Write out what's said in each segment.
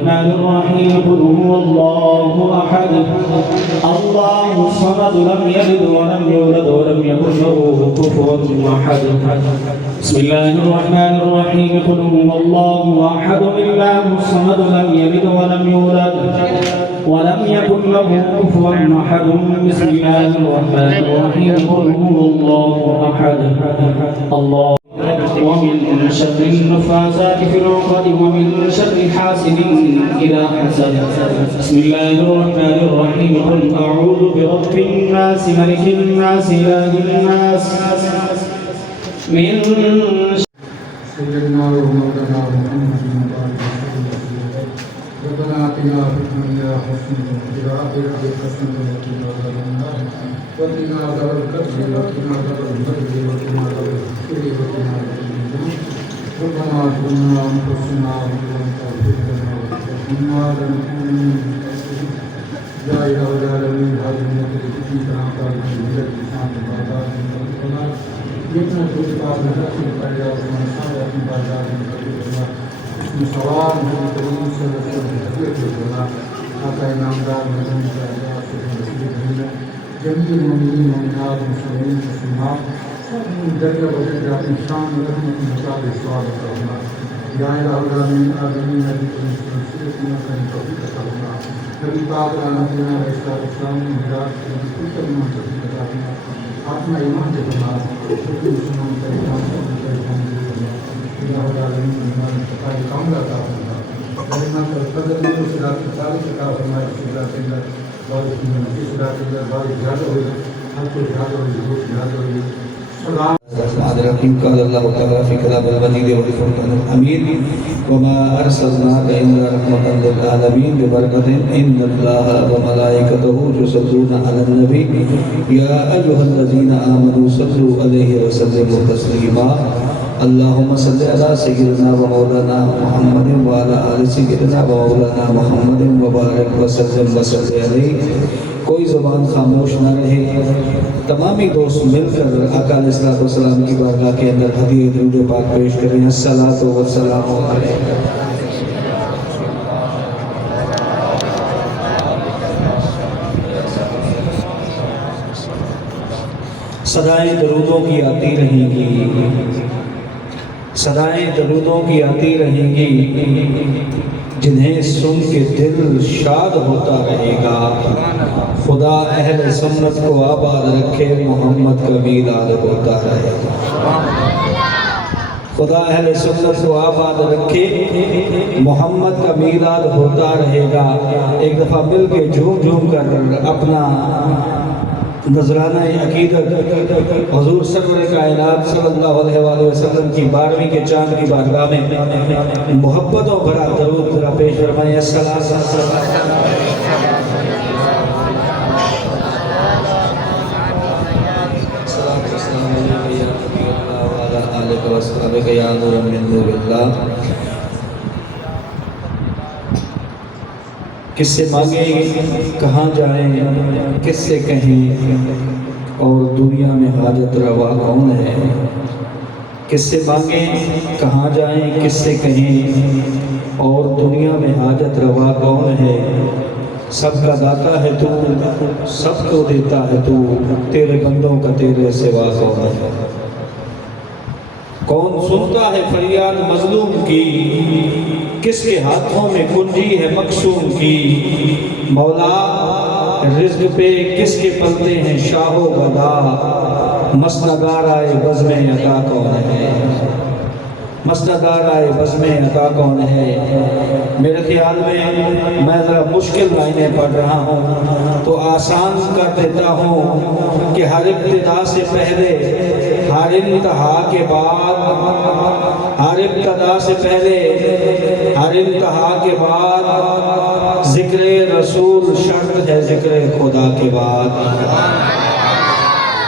الرحمن الرحيم قل هو الله أحد الله الصمد لم يلد ولم يولد ولم يكن له كفوا أحد بسم الله الرحمن الرحيم قل هو الله أحد الله الصمد لم يلد ولم يولد ولم يكن له كفوا أحد بسم الله الرحمن الرحيم قل هو الله أحد الله ومن شر النفاثات في العقد ومن شر حاسد إذا حسد بسم الله الرحمن الرحيم قل أعوذ برب الناس ملك الناس إله الناس من سيدنا ومولانا محمد ربنا آتنا في الدنيا حسنة وفي الآخرة حسنة وقنا عذاب النار وقنا عذاب القبر وقنا عذاب البر وقنا عذاب الخزي وقنا عذاب النار ربنا ظلمنا أنفسنا وإن لم تغفر لنا وترحمنا لنكونن من الخاسرين يا إله العالمين هذه التي فيك أعطاك من اللسان وآثار من القرآن يمنع الكتاب من رأس الفرياد ومن صار في بازار من كتبنا اسم سوار من الكريم صلى الله عليه وسلم تبيت الجنة حتى إنامدار من ذنب الأجاس من رسول الله جميع المؤمنين والمؤمنات المسلمين والمسلمات من درجة ودرجة من شان ورحمة مطابق الصواب والرحمة يا إله العالمين آمين نبي المسلمين إنك من توفيق الرحمة نبي پاک نبينا الإسلام من هداية كل من توفيق الرحمة آتما ایمان کے بنا شکر مسلمان کا ایمان کا ایمان اللہ العالمین ایمان کا کام لاتا ہے رحمت کا قدر میں صراط الصالح کا فرمایا صراط اللہ بارک میں صراط اللہ بارک یاد ہوئے ہر کو یاد ہوئے یاد ہوئے سلام الرحيم قال الله تعالى في كلام المجيد والفرقان الحميد وما أرسلناك إلا رحمة للعالمين ببركة إن الله وملائكته يصلون على النبي يا أيها الذين آمنوا صلوا عليه وسلموا تسليما اللهم صل على سيدنا ومولانا محمد وعلى آل سيدنا ومولانا محمد وبارك وسلم وصل عليه کوئی زبان خاموش نہ رہے تمامی دوست مل کر آقا علیہ الصلوۃ والسلام کی بارگاہ کے اندر ہدیہ درود پاک پیش کریں الصلاۃ والسلام علیہ صدائیں درودوں کی آتی رہیں گی صدائیں درودوں کی آتی رہیں گی جنہیں سن کے دل شاد ہوتا رہے گا خدا اہل سنت کو آباد رکھے محمد کا میلاد ہوتا رہے گا خدا اہل سنت کو آباد رکھے محمد کا میلاد ہوتا رہے گا ایک دفعہ مل کے جھوم جھوم کر اپنا نذرانہ عقیدت حضور سرور کائنات صلی اللہ علیہ وآلہ وسلم کی 12ویں کے چاند کی بارگاہ میں محبتوں بھرا درود ذرا پیش فرمائیں الصلاۃ والسلام یا نور من نور اللہ کس سے مانگیں کہاں جائیں کس سے کہیں اور دنیا میں حاجت روا کون ہے کس سے مانگیں کہاں جائیں کس سے کہیں اور دنیا میں حاجت روا کون ہے سب کا داتا ہے تو سب کو دیتا ہے تو تیرے بندوں کا تیرے سوا کون ہے کون سنتا ہے فریاد مظلوم کی کس کے ہاتھوں میں کنجی ہے مقصوم کی مولا رزق پہ کس کے پلتے ہیں شاہ و گدا مسندارائے بزم عطا کون ہے مسندارائے بزم عطا کون ہے میرے خیال میں ذرا مشکل لائنیں پڑھ رہا ہوں تو آسان کر دیتا ہوں کہ ہر ابتدا سے پہلے ہر انتہا کے بعد ہر ابتدا سے پہلے ہر انتہا کے بعد ذکر رسول شرط ہے ذکر خدا کے بعد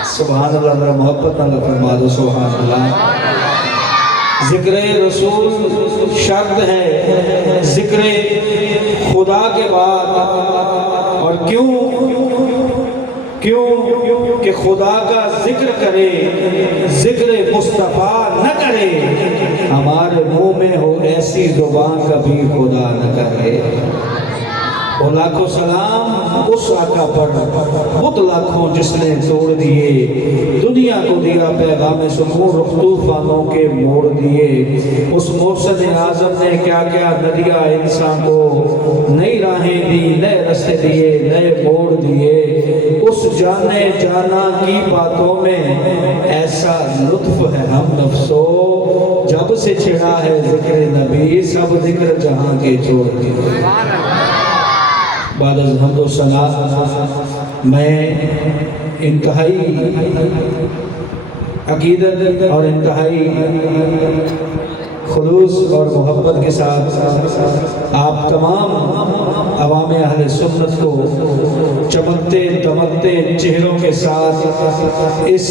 سبحان اللہ ذرا محبت اللہ فرما دو سبحان اللہ ذکر رسول شرط ہے ذکر خدا کے بعد اور کیوں کہ کہ خدا کا ذکر کرے ذکر مصطفیٰ نہ کرے، ہمارے منہ میں ہو ایسی زبان کبھی خدا نہ کرے۔ اور لاکھوں سلام اس آقا پر خود لاکھوں جس نے توڑ دیے، دنیا کو دیا پیغام سکون رخ طوفانوں کے موڑ دیے۔ اس مرشد اعظم نے کیا کیا نہ دیا انسان کو، نئی راہیں دی، نئے رستے دیے، نئے موڑ دیے۔ اس جانے جانا کی باتوں میں ایسا لطف ہے ہم نفسو، جب سے چھڑا ہے ذکر نبی سب ذکر جہاں کے چھوڑ دیے۔ بعد از حمد و ثنا میں انتہائی عقیدت اور انتہائی خلوص اور محبت کے ساتھ آپ تمام عوام اہل سنت کو چمکتے دمکتے چہروں کے ساتھ اس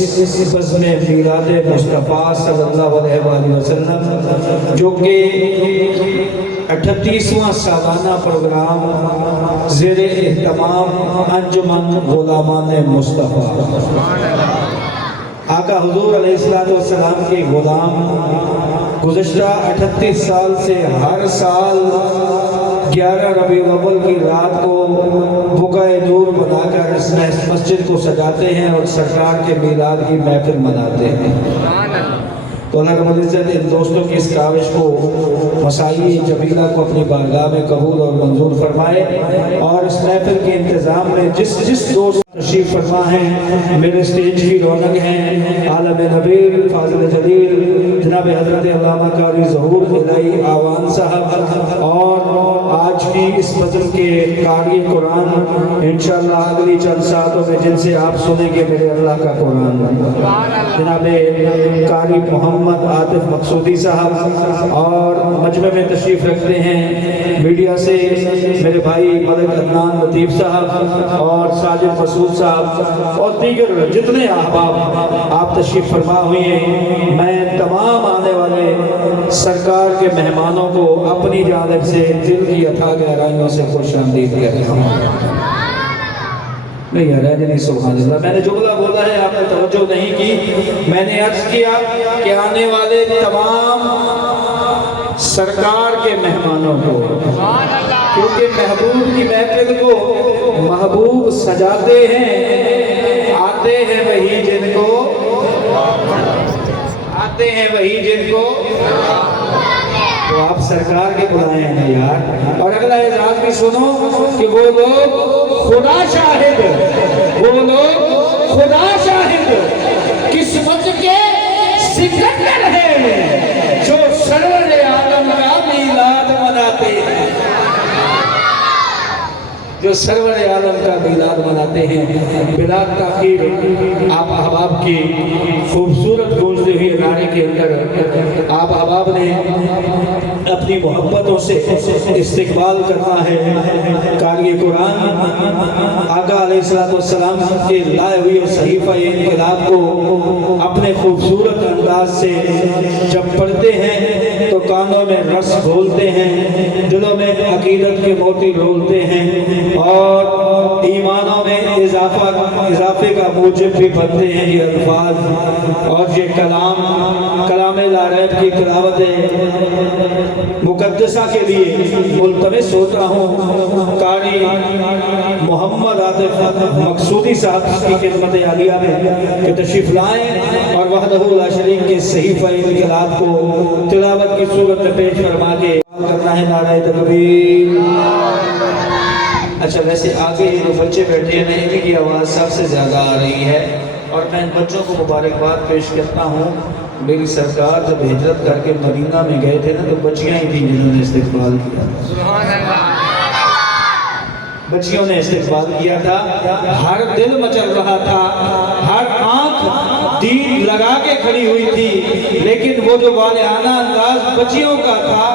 بزم میلاد مصطفیٰ صلی اللہ علیہ وآلہ وسلم جو کہ 38واں سالانہ پروگرام زیر اہتمام انجمن غلامان مصطفیٰ، آقا حضور علیہ السلام کے غلام گزشتہ 38 سال سے ہر سال 11 ربیع الاول کی رات کو بقعہ نور بنا کر اس مسجد کو سجاتے ہیں اور سرکار کے میلاد کی محفل مناتے ہیں۔ تو اللہ رب العزت ان دوستوں کی اس کاوش کو مسائی جمیلہ کو اپنی بارگاہ میں قبول اور منظور فرمائے، اور اس محفل کے انتظام میں جس دوست تشریف فرما ہیں، میرے سٹیج کی رونق ہیں عالم نبیل فاضل جلیل جناب حضرت علامہ قاری ظہور الہی آوان صاحب، اور آج بھی اس بزم کے قاری قرآن انشاءاللہ اگلی چند ساعتوں میں جن سے آپ سنیں گے میرے اللہ کا قرآن، جناب قاری محمد عاطف مقصودی صاحب، اور مجمع میں تشریف رکھتے ہیں میڈیا سے میرے بھائی ملک عدنان لطیف صاحب اور ساجد مسعود صاحب اور دیگر جتنے احباب آپ تشریف فرما ہوئے ہیں۔ میں تمام آنے والے سرکار کے مہمانوں کو اپنی جانب سے دل کی اتھا گہرائیوں سے خوش آمدید کہتا ہوں۔ نہیں یار نہیں، سبحان اللہ، میں نے جملہ بولا ہے آپ نے توجہ نہیں کی۔ میں نے عرض کیا کہ آنے والے تمام سرکار کے مہمانوں کو، کیونکہ محبوب کی محفل کو محبوب سجاتے ہیں، آتے ہیں وہی جن کو تو آپ سرکار کے بلائے ہیں یار۔ اور اگلا اعزاز بھی سنو کہ وہ لوگ خدا شاہد قسمت کے سکندر ہیں جو سرور عالم کا میلاد مناتے ہیں، جو سرور عالم کا میلاد مناتے ہیں۔ بلا تاخیر آپ احباب کی خوبصورت گونجتے ہوئے نعرے کے اندر آپ احباب نے اپنی محبتوں سے استقبال کرنا ہے قاری قرآن آقا علیہ السلام کے لائے ہوئے صحیفہ انقلاب کو اپنے خوبصورت انداز سے جب پڑھتے ہیں تو کانوں میں رس گھولتے ہیں، دلوں میں عقیدت کے موتی ڈولتے ہیں، اور ایمانوں میں اضافے کا موجب بھی بنتے ہیں یہ الفاظ اور یہ کلام لا ریب کی تلاوت مقدسہ کے لیے ملتمس ہوتا ہوں قاری محمد عاطف مقصودی صاحب کی خدمت عالیہ میں کہ تشریف لائیں اور وحدہ لا شریک کے صحیفہ انقلاب کو تلاوت کی صورت میں پیش فرما کے کرنا ہے نعرہ تکبیر۔ اچھا ویسے آگے جو بچے بیٹھے ہیں ان کی آواز سب سے زیادہ آ رہی ہے، اور میں ان بچوں کو مبارکباد پیش کرتا ہوں۔ میری سرکار جب ہجرت کر کے مدینہ میں گئے تھے نا تو بچیاں ہی تھیں جنہوں نے استقبال کیا، بچیوں نے استقبال کیا تھا، ہر دل مچل رہا تھا، ہر آنکھ دید لگا کے کھڑی ہوئی تھی، لیکن وہ جو والہانہ انداز بچیوں کا تھا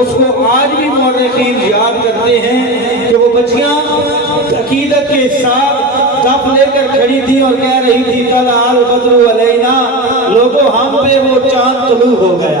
اس کو آج بھی مورخین یاد کرتے ہیں کہ وہ بچیاں عقیدت کے ساتھ دف لے کر کھڑی تھی اور کہہ رہی تھی طلع البدر علینا، لوگوں ہم پہ وہ چاند طلوع ہو گیا۔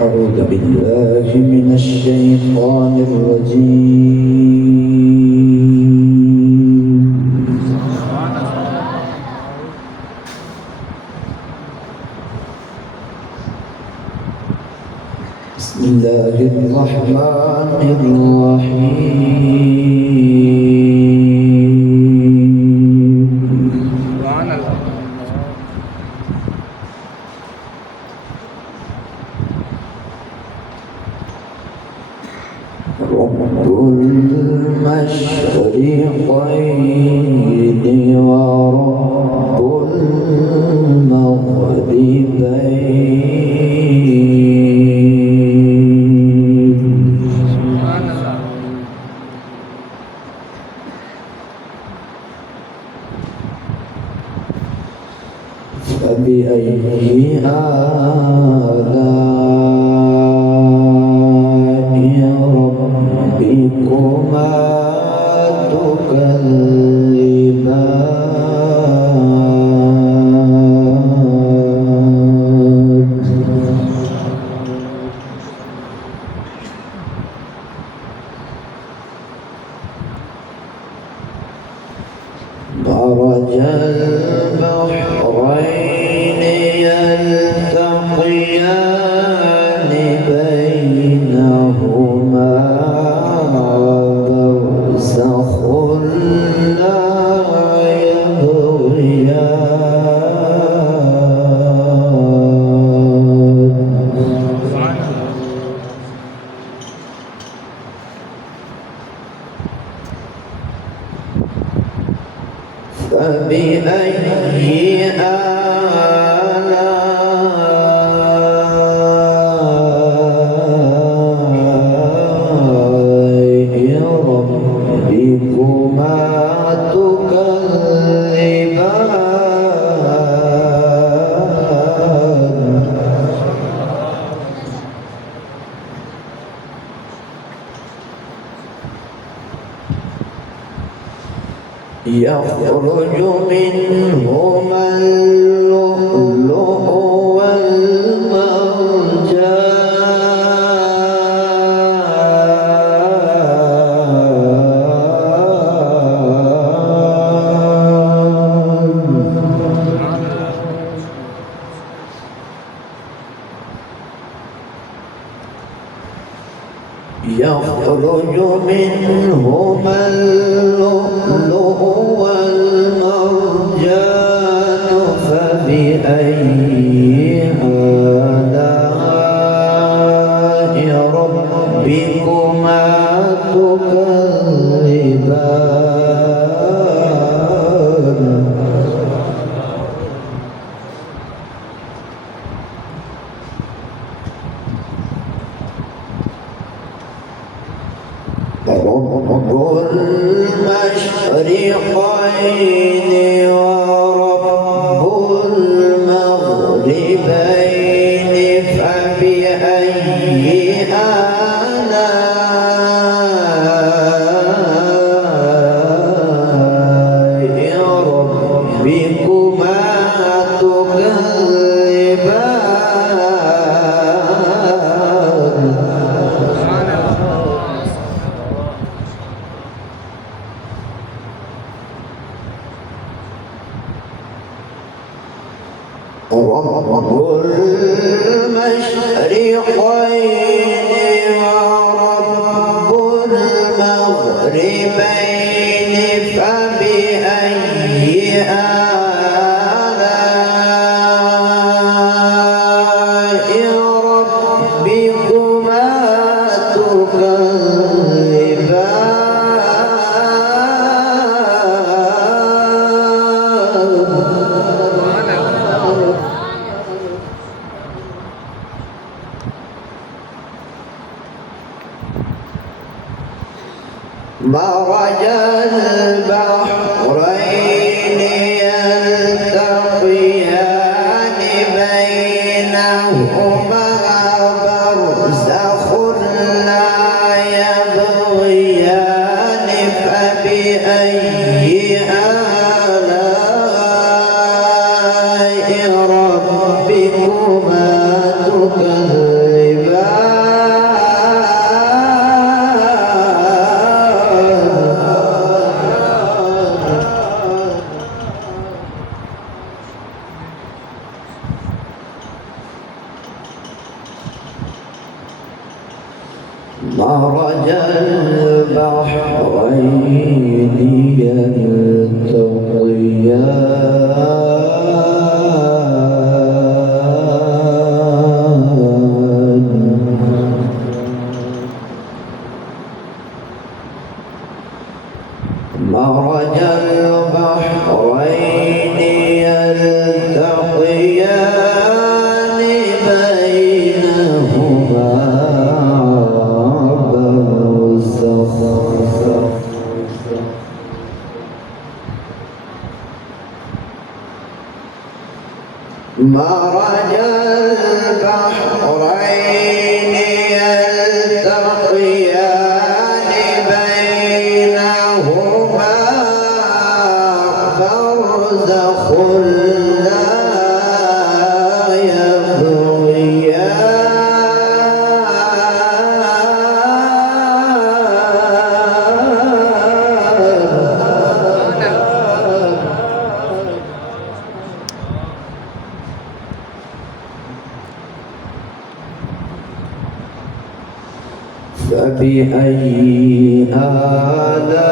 أعوذ بالله من الشيطان الرجيم. بسم الله الرحمن الرحيم. رب المشرقين ورب المغربين. فبأي آلاء ربكما تكذبان؟ مرج البحرين يلتقيان بينهما برزخ لا يبغيان. فبأي آلاء ربكما تكذبان؟ يخرج منهما اللؤلؤ والمرجان. يخرج منهما اللؤلؤ والمرجان. فبأي آلاء ربكما تكذبان؟ رب المشرقين ورب المغربين. فبأي آلاء ربكما تكذبان؟ رب المشرقين ورب المغربين فبأي آلاء ربكما مرج البحرين يلتقيان بينهما برزخ لا يبغيان فبأي آلاء ربكما مرج البحرين يلتقيان مرج البحرين يلتقيان بينهما برزخ مرج البحرين يلتقيان بينهما برزخ لا فبأي آلاء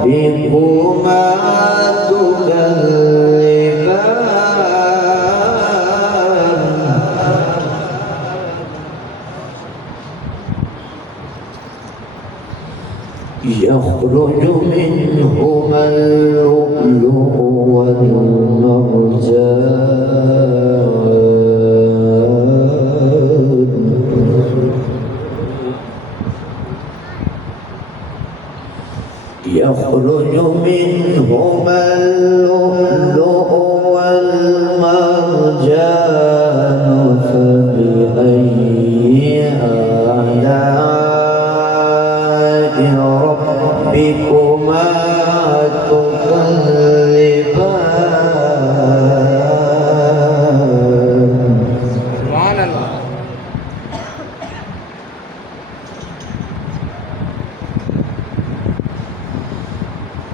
ربكما تكذبان يخرج منهما اللؤلؤ والمرجان يخرج منهما اللؤلؤ والمرجان فبأي آلاء ربكما تكذبان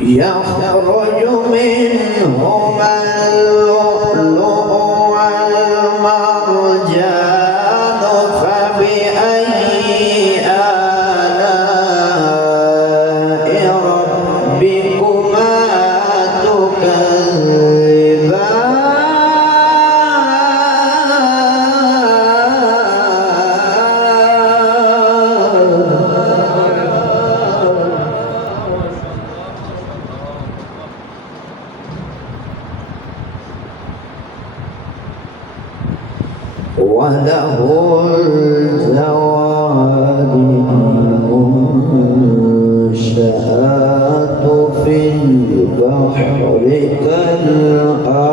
يخرج منهما اللؤلؤ والمرجان فبأي آلاء ربكما وله الجوار المنشآت في البحر كالأعلام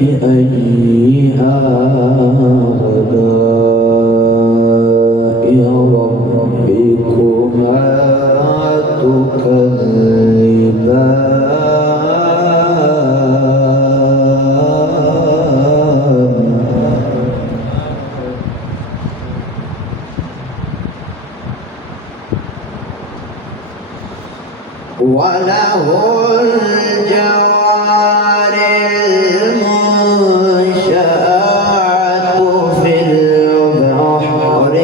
فبأي آلاء ربكما تكذبان وله الجوار المنشآت في البحر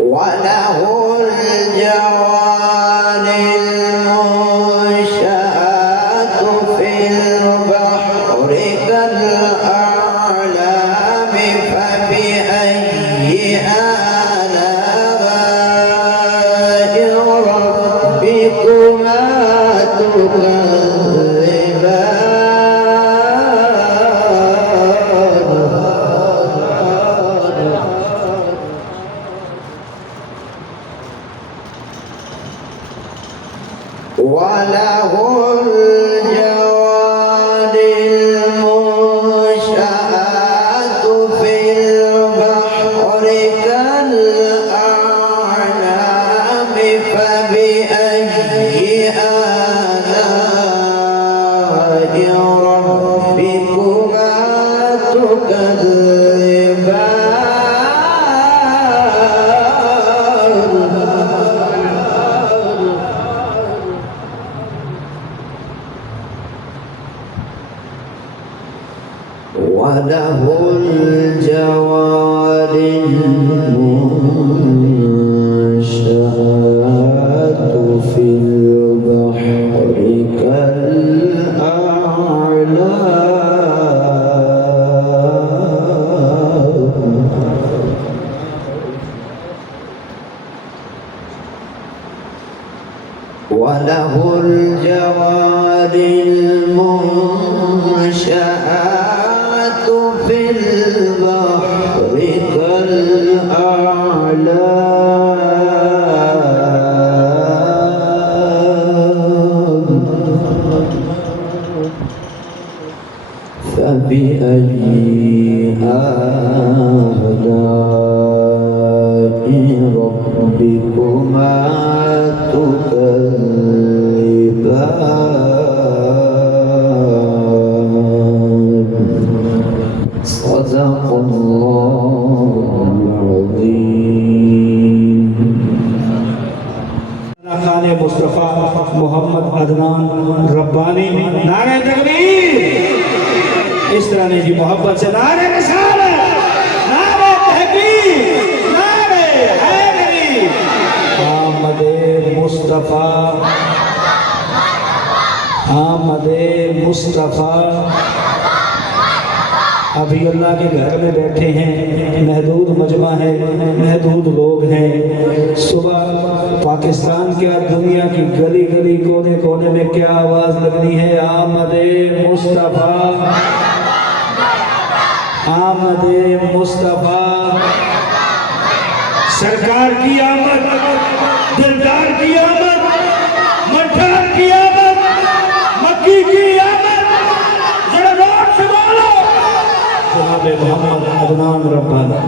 وله الجوار المنشآت في البحر كالأعلام فبأي آلاء ربكما وله الجوار المنشآت في البحر كالأعلام فبأي آلاء ربكما وله الجوار المنشآت في البحر كالأعلام وله الجوار المنشآت في البحر كالأعلام فبأي آلاء ربكما تكذبان صدق الله العظيم خان مصطفیٰ محمد عدنان ربانی نعرہ تکبیر اس طرح نے جی محبت سے نعرہ رسالت نعرہ تحقیق نعرہ حیدری آمد مصطفیٰ آمد مصطفیٰ ابھی اللہ کے گھر میں بیٹھے ہیں محدود مجمع ہے محدود لوگ ہیں صبح پاکستان کیا دنیا کی گلی گلی کونے کونے میں کیا آواز لگنی ہے آمد مصطفیٰ آمد مصطفیٰ سرکار کی آمد دلدار کی آمد مٹھار کی آمد مکی کی آمد ذرا زور سے بولو جناب محمد عدنان ربانی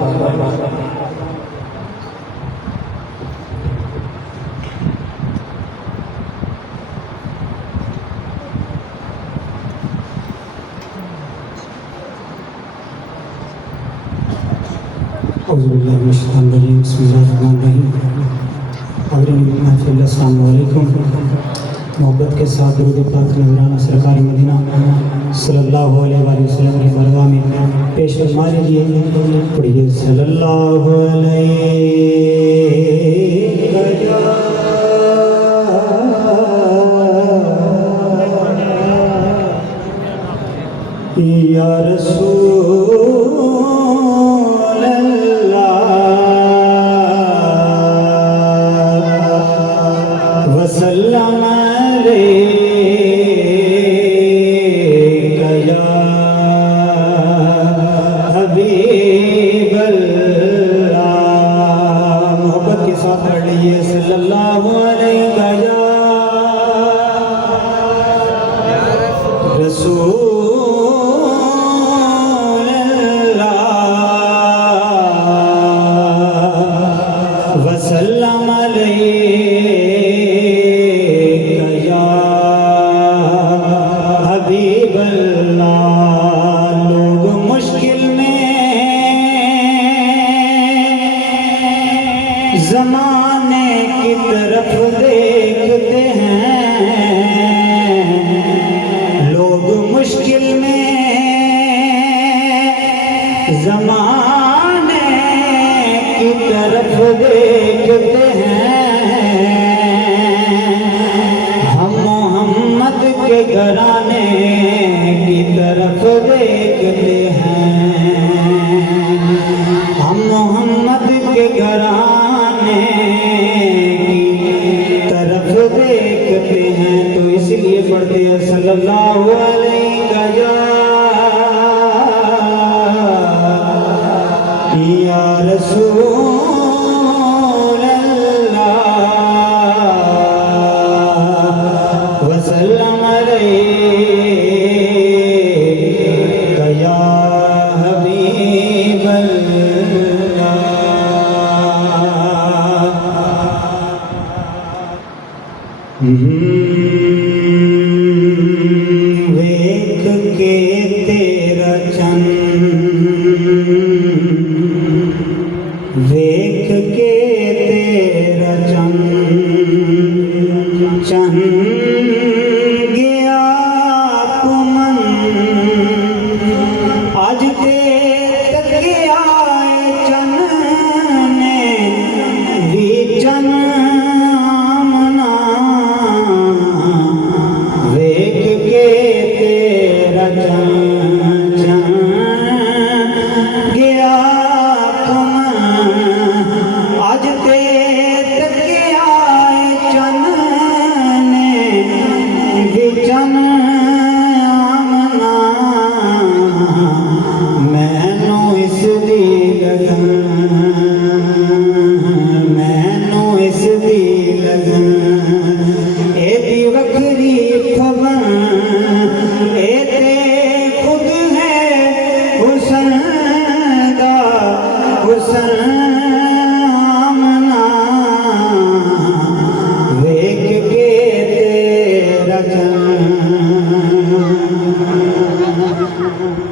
اعوذ باللہ من الشیطان الرجیم بسم اللہ الرحمن الرحیم حاضرین محفل السلام علیکم محبت کے ساتھ درود پاک نذرانہ سرکار مدینہ صلی اللہ علیہ وآلہ وسلم کی بارگاہ میں پیش فرما لیجیے پڑھیے صلی اللہ علیہ یا رسول اللہ وسلم علیک یا حبیب اللہ محبت کے ساتھ پڑھ لیجیے صلی اللہ علیہ رسول وسلم علیکہ یا حبیب اللہ۔ لوگ مشکل میں زمانے کی طرف دیکھتے ہیں، لوگ مشکل میں زمانے کی طرف دیکھتے ہیں، ہم محمد کے گھرانے کی طرف دیکھتے ہیں، ہم محمد کے گھرانے کی طرف دیکھتے ہیں، تو اس لیے پڑھتے ہیں صلی اللہ علیہ یا رسول اللہ وسلم علیکہ یا حبیب اللہ۔ ویکھ کے تیرا چن، ویکھ کے تیرا چن، چن گیا کمن، اج تے تکیا چن نے بھی چن آمنا، ویکھ کے تیرا چن، چن گیا اج تے تکیا چن نے بھی چن آمنا، مینوں اس دی لگن، مینوں اس دی لگن، اے دی وکری پھبن، اے تے خود ہے حسن دا حسن آمنا، ویکھ کے تیرا چن،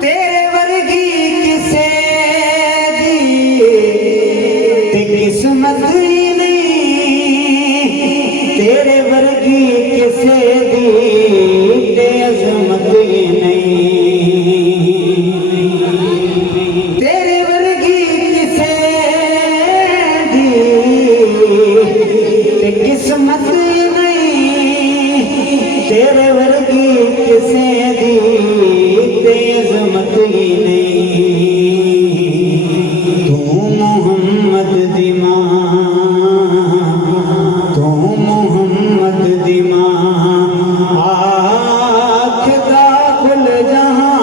تیرے ورگی کسے دی تے قسمت ہی نہیں، تیرے ورگی کسے دی تے عظمت ہی نہیں، تیرے ورگی کسے دی تے قسمت نہیں، تیرے ورگی کسے دی تے عظمت ہی نہیں، تو محمد دی ماں، تو محمد دی ماں، آکھدا کھل جہاں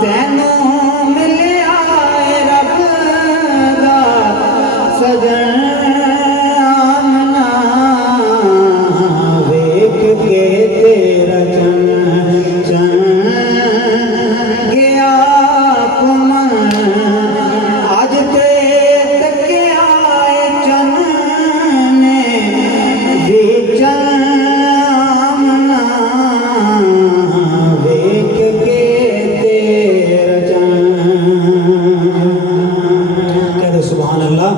تینوں ملیا اے رب دا سجن آمنا، ویکھ کے تیرا چن، چن گیا کمن، اج تے تکیا چن نے بھی چن آمنا، ویکھ کے تیرا چن۔ کہہ دو سبحان اللہ۔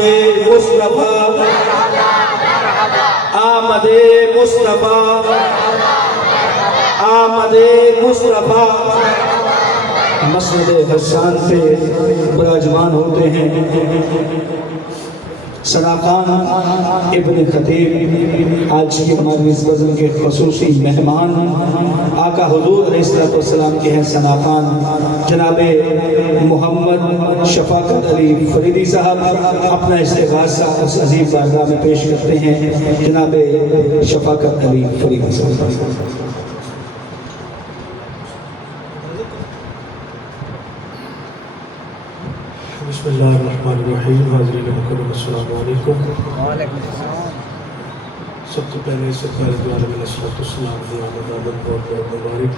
آمد مصطفیٰ آمد مصطفیٰ آمد مصطفیٰ مسجد حسان پہ براجمان ہوتے ہیں ثناخان ابن خطیب، آج کی ہماری اس غزل کے خصوصی مہمان آقا حضور علیہ السلام کے ہیں ثناخان جناب محمد شفاقت علی فریدی صاحب اپنا استغاثہ اس عظیم بارگاہ میں پیش کرتے ہیں. جناب شفاقت علی فریدی صاحب. بسم اللہ الرحمن الرحیم. حاضرین مکرم السلام علیکم. سب سے پہلے سرکار دو عالم علیہ السلام کی آمد آمد بہت بہت مبارک.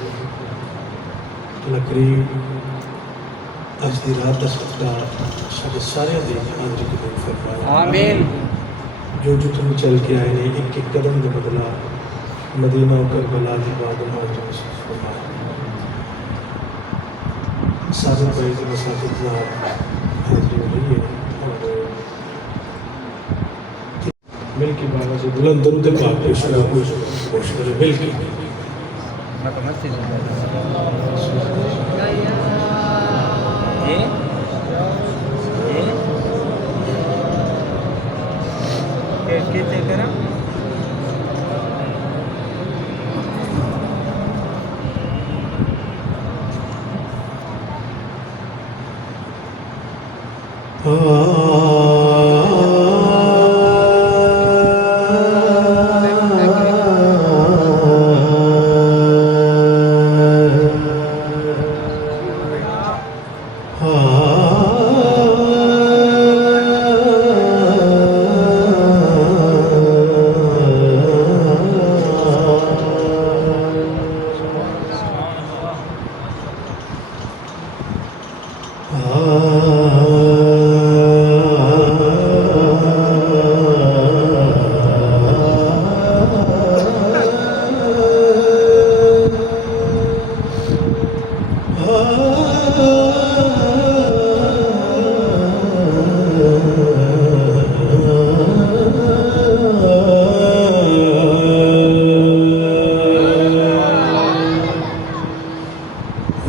اللہ کریم آج دی رات کا صدقہ سارے سارے دن آج کی دن فرمائے. آمین. جو جو تم چل کے آئے نے ایک ایک قدم کا بدلا مدینہ و کربلا کی بات آج نصیب فرمائے. سارے بھائی کے مساجد میں حاضری ہو رہی ہے اور مل کے بابا سے بلند درود پاک پیش کرے مل کے.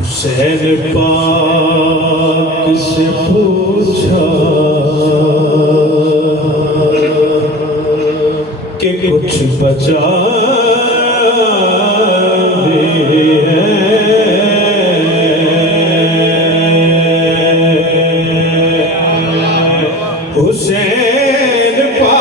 حسین پاک سے پوچھا کہ کچھ بچا بھی ہے. حسین کا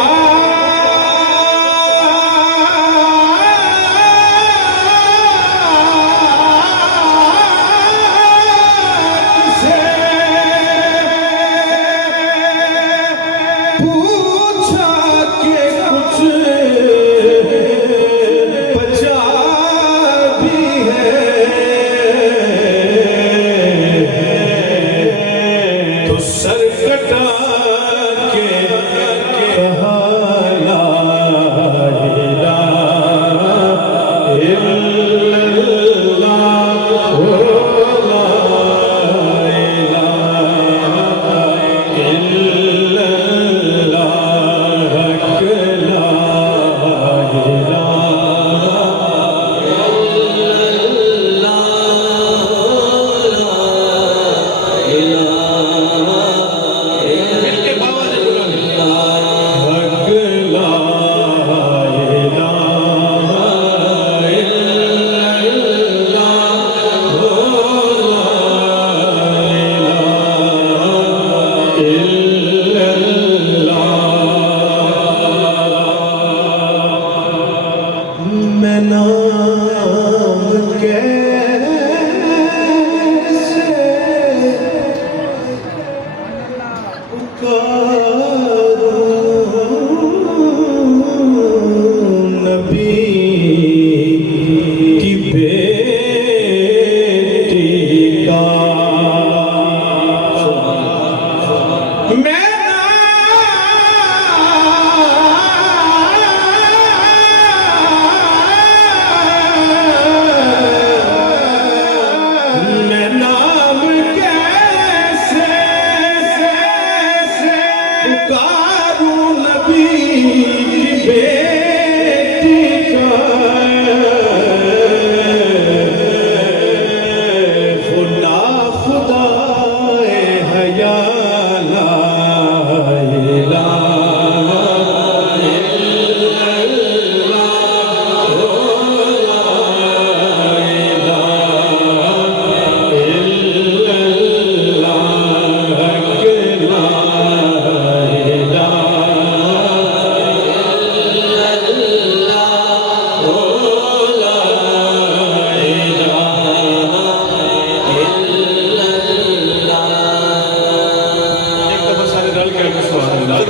کر کے سبحان اللہ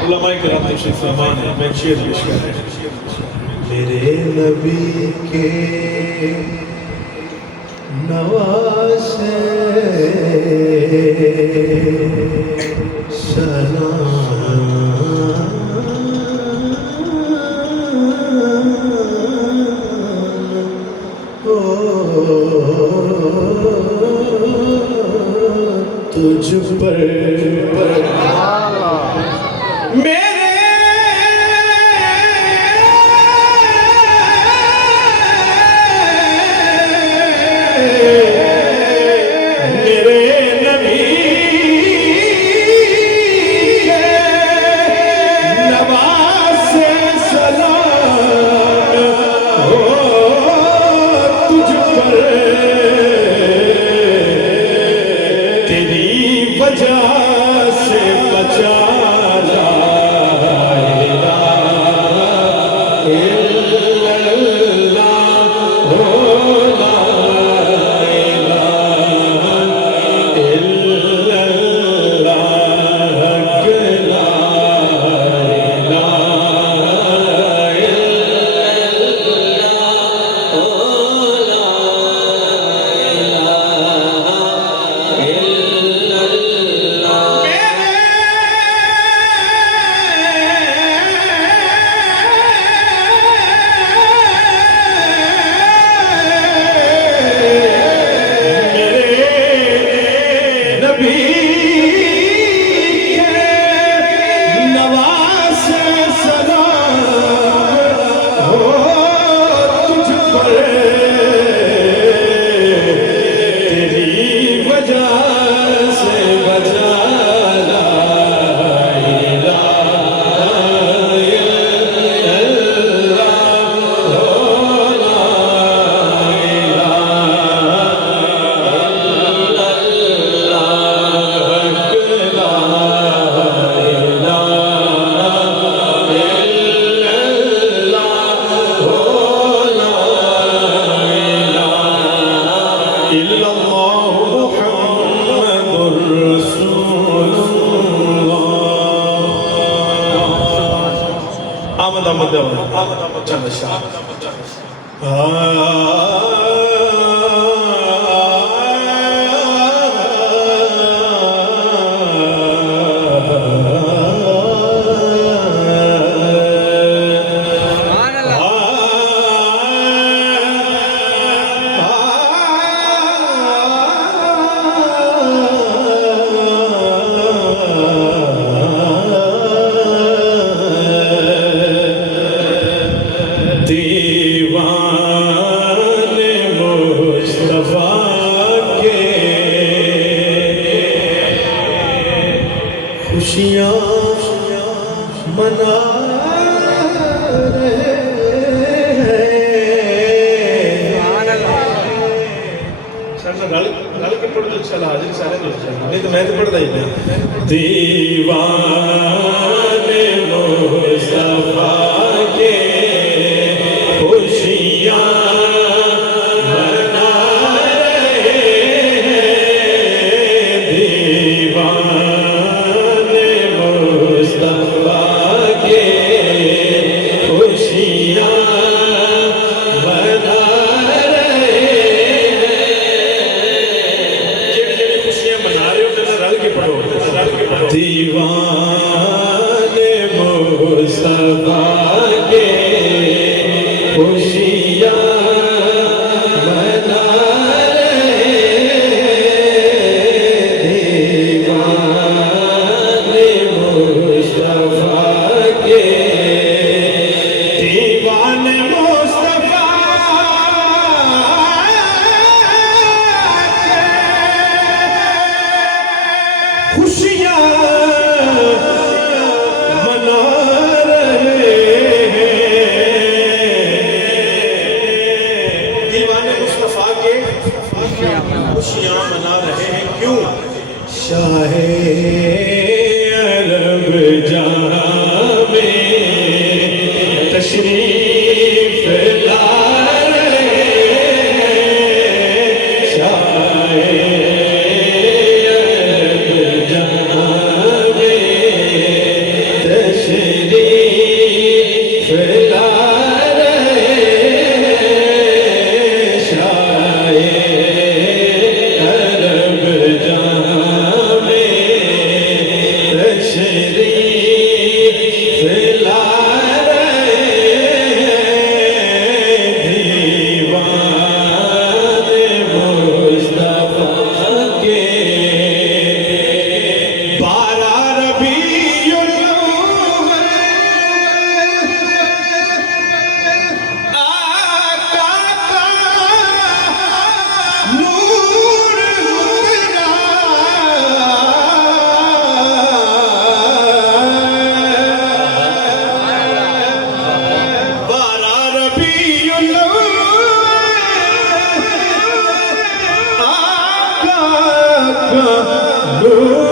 علماء کرام تشریف فرما ہے میں شعر پیش کر رہا ہوں میرے نبی کے نواسے تجھ پر خوشیاں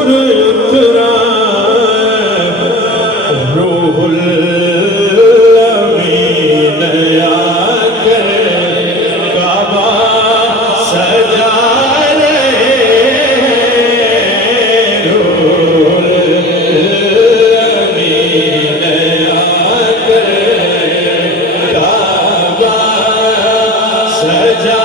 نور اترا روح الامین آ کر کعبہ سجا رہے روح الامین آ کر کعبہ سجا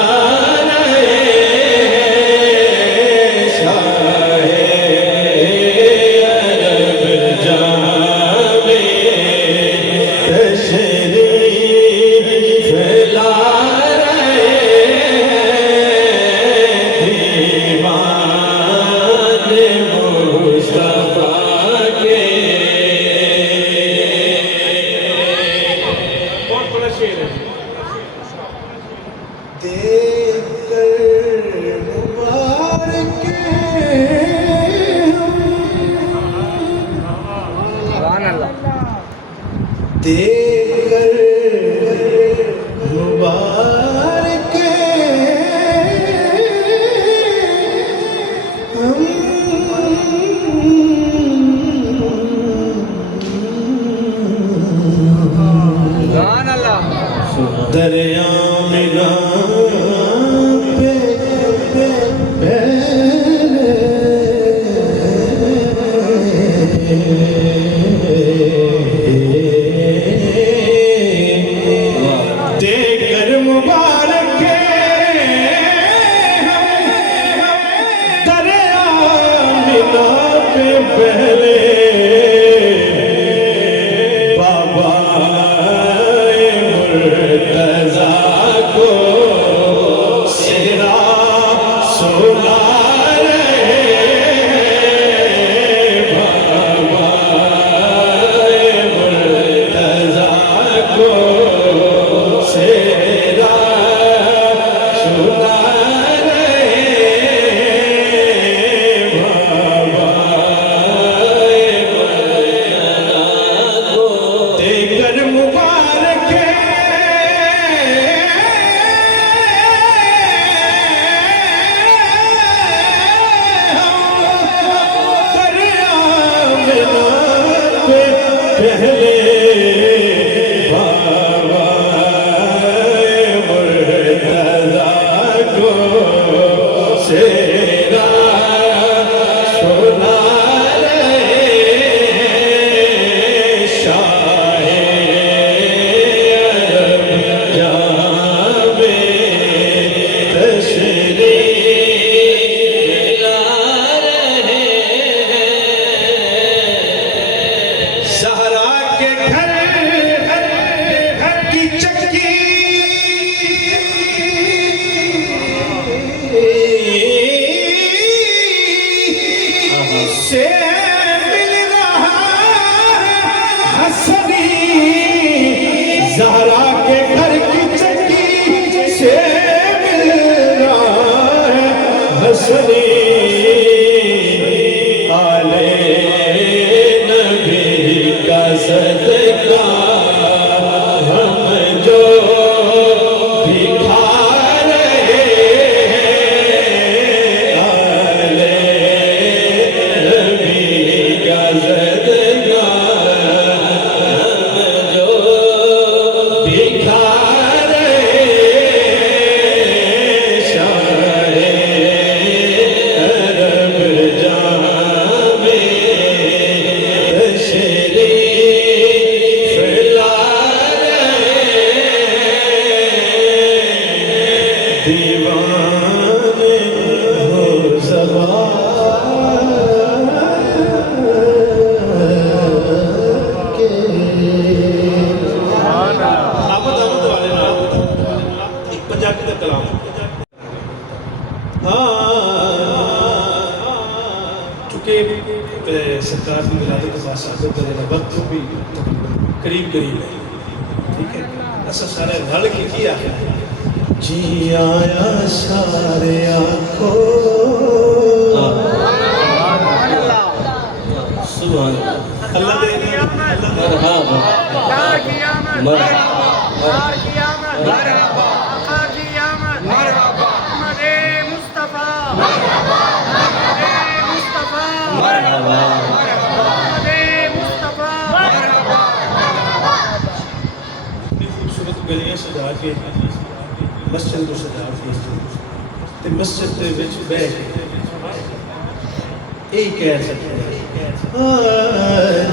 دریا منا دے کر مبارک دریا منا پہ پہلے زہرا کے گھر کی چکی سے مل رہا ہے حسنی آلے نبی کا صدقہ ہم جو بھی کھا رہے ہیں آلے نبی کا صدقہ سرکار کی ولادت کے بعد ثابت کرنے کا وقت بھی قریب قریب ہے ٹھیک ہے ایسا سارے رل کے کیا ہے جی آیا سارے آنکھوں سبحان اللہ دے مرحبا مرحبا مرحبا اتنی خوبصورت گلیاں سجا کے مسجد کو سجا کے مسجد کے وچ بیٹھ کے یہی کہہ سکتے ہیں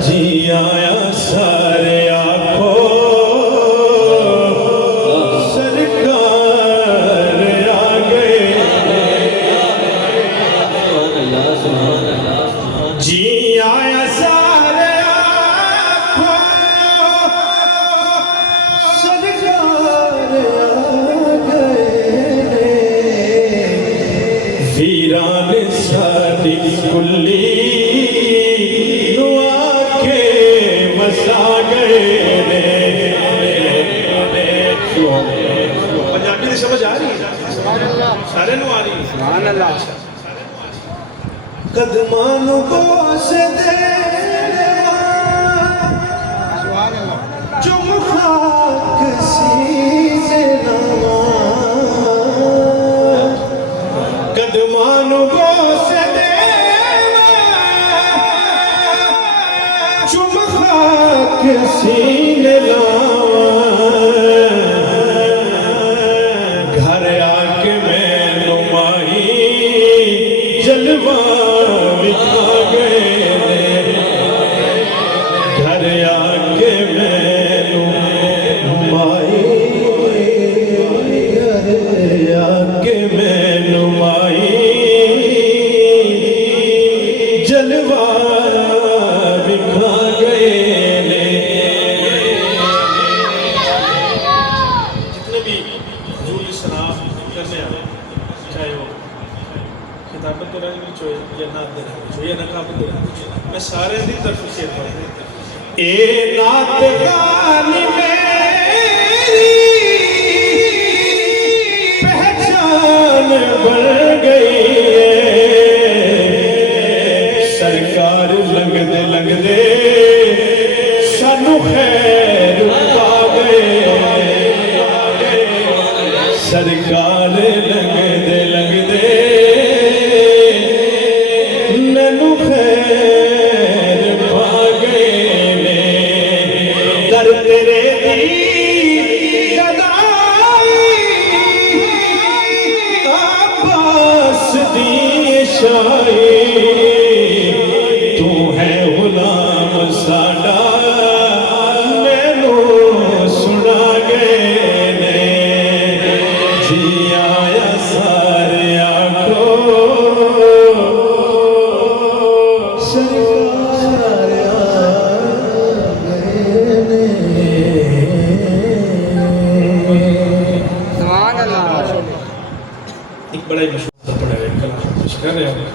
جی آیا سارے آنکھوں سرکار آ گئے جی آیا سارے آنکھوں سرکار آ گئے ویران ساڈی کلی پنجابی دی سمجھ آ رہی ہے سارے نو آ رہی ہے سبحان اللہ قدمان کو سے دے جو مخاک سینے نوا قدمان کو سے دے جو مخاک سینے نوا میں سارے دی طرف سے اے نات غانی میری پہچان بن گئی سرکار لنگ دے سانو خیر پا گئے سرکار لنگ دے ننو خیر پا گئے در تیرے دی گدائی عباس دی شائی تو ہے غلام ساڈا مینو سنا گئے جی آیا سارے آنکھوں بڑا ہی مشہور پڑھا ہے کلام پیش کر رہے ہیں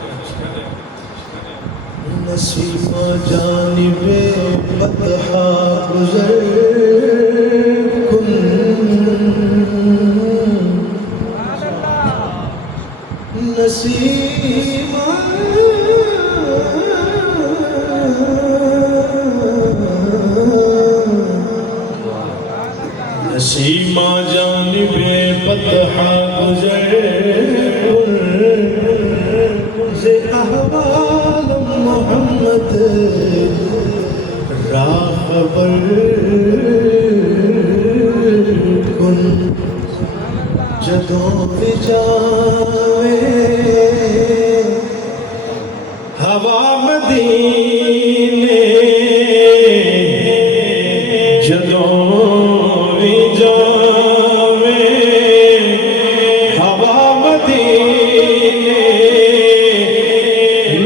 نصیبہ جانب بطحا گزر کن نصیبہ نصیبہ جانب بطحا گزر احوال محمد راخبر کن جدوں بھی جاوے ہوا مدینے جدوں بھی جاوے ہوا مدینے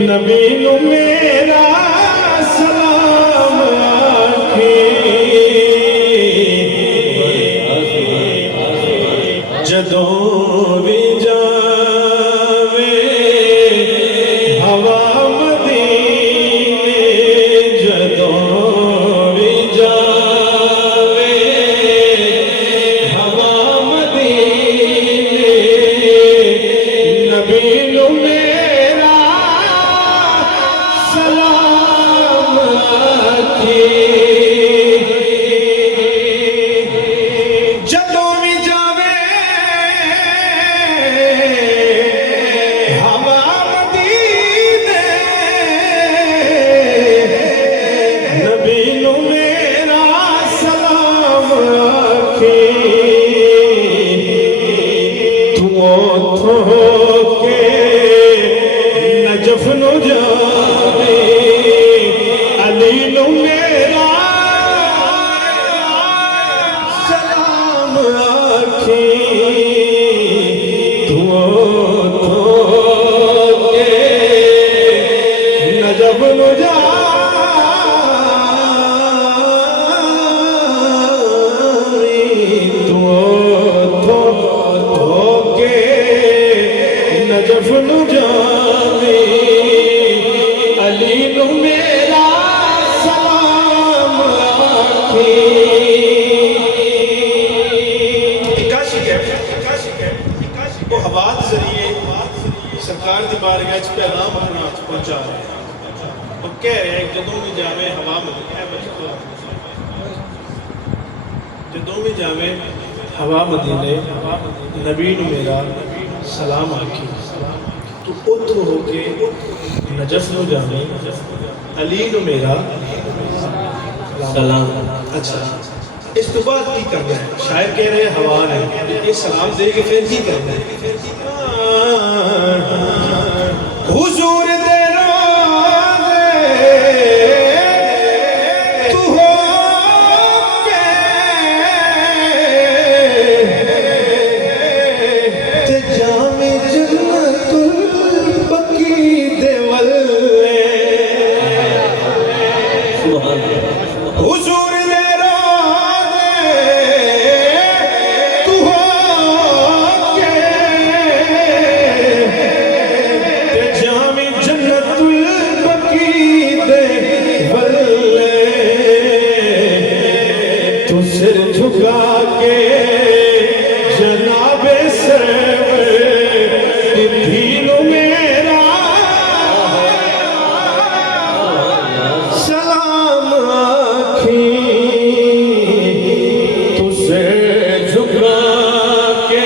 نبی نو میرا سلام آکھے جدوں بھی جاوے ہوا مدینے جدوں بھی جاوے ہوا مدینے نبی نو میرا سلام آکھے جدوں بھی جاوے ہوا مدینے جدوں بھی جاوے ہوا مدینے نبی نو میرا سلام آکھے جدوں بھی جاوے ہوا مدینے جدوں بھی جاوے ہوا مدینے نبی نو میرا سلام آکھے جدوں بھی جاوے ہوا مدینے جدوں بھی جاوے ہوا مدینے نبی نو میرا سلام آکھے ہوا مدینے سرکار دی بارگاہ وچ پیغام اپنا پہنچا رہے ہیں وہ کہہ رہے ہیں جدوں بھی جاوے ہوا مدینے جدوں بھی جاوے ہوا مدینے نبی نو میرا سلام آکھی تو اتھو ہو کے نجف نو جاوے علی نو میرا سلام اچھا اس تو بعد کی کرنا ہے شاعر کہہ رہے ہوا نے یہ سلام دے کے پھر کی کرنا ہے حضور دے روزے تو ہو کے تے جامع جنت البقی دے ولے حضور دے روزے تو ہو کے تے جامع جنت البقی دے ولے تو سر جھکا کے جناب سرور دین میرا سلام آکھی تو سر جھکا کے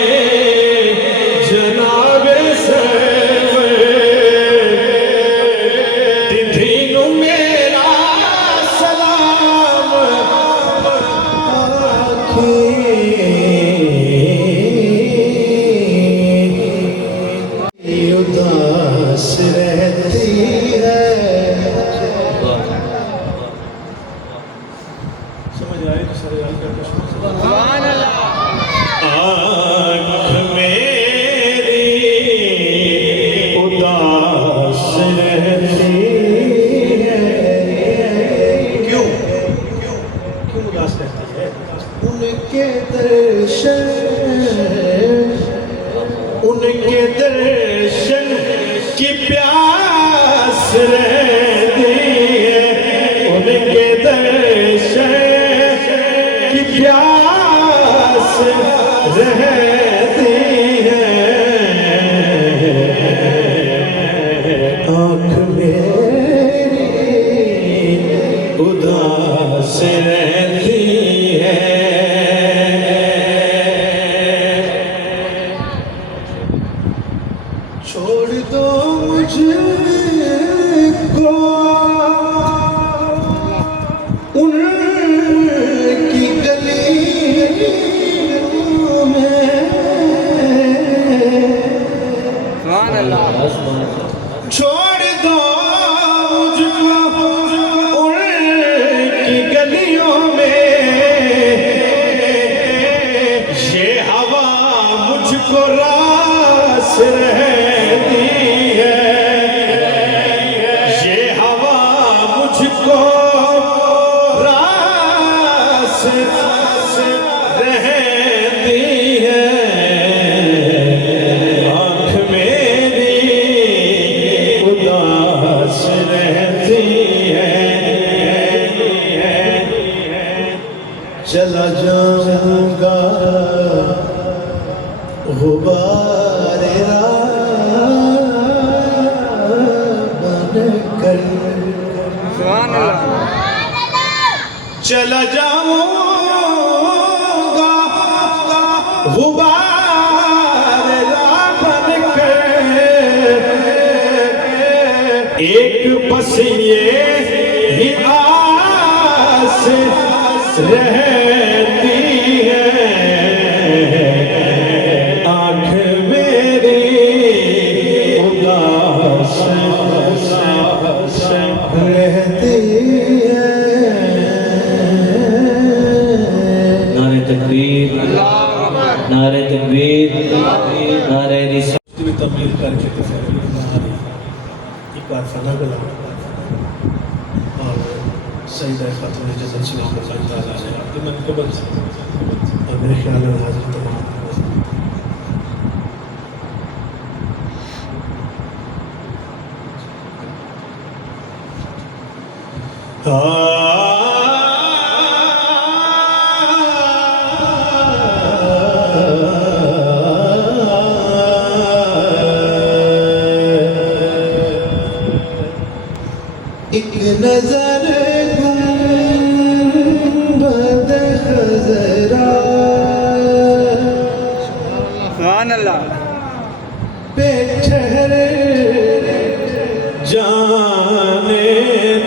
جناب سرور دین میرا سلام اداس رہتی ہے سمجھ آئے تو سارے یاد کرتے آنکھ میری اداس رہتی ہے کیوں اداس رہتی ہے ان کے درشن کی پیاس رہتی ہے ان کے درشن کی پیاس رہتی ہے آنکھ میری اداس رہتی ہے چھوڑ دو مجھ کو ان کی گلیوں میں چھوڑ دو مجھ کو ان کی گلیوں میں یہ ہوا مجھ کو راس رہتی ہے یہ ہوا مجھ کو راس رہتی ہے آنکھ میری اداس رہتی ہے چلا جاؤں گا غبار بن کر چلا جاؤں گا غبار بن کر ایک بس یہ ہی آس رہتی ہے آنکھ میری اداس رہتی ہے نعرہ تکبیر نعرہ تکبیر نعرہ رسالت بھی تبلیغ کر کے ایک بار فنا کو لگا اور سیدہ خاتون جزل سلام اللہ تعالیٰ نے آپ کے منقبت سے اور میرے خیال میں حاضر تمام ایک نظر گنبد خضرا سبحان اللہ پہ ٹھہرے جانے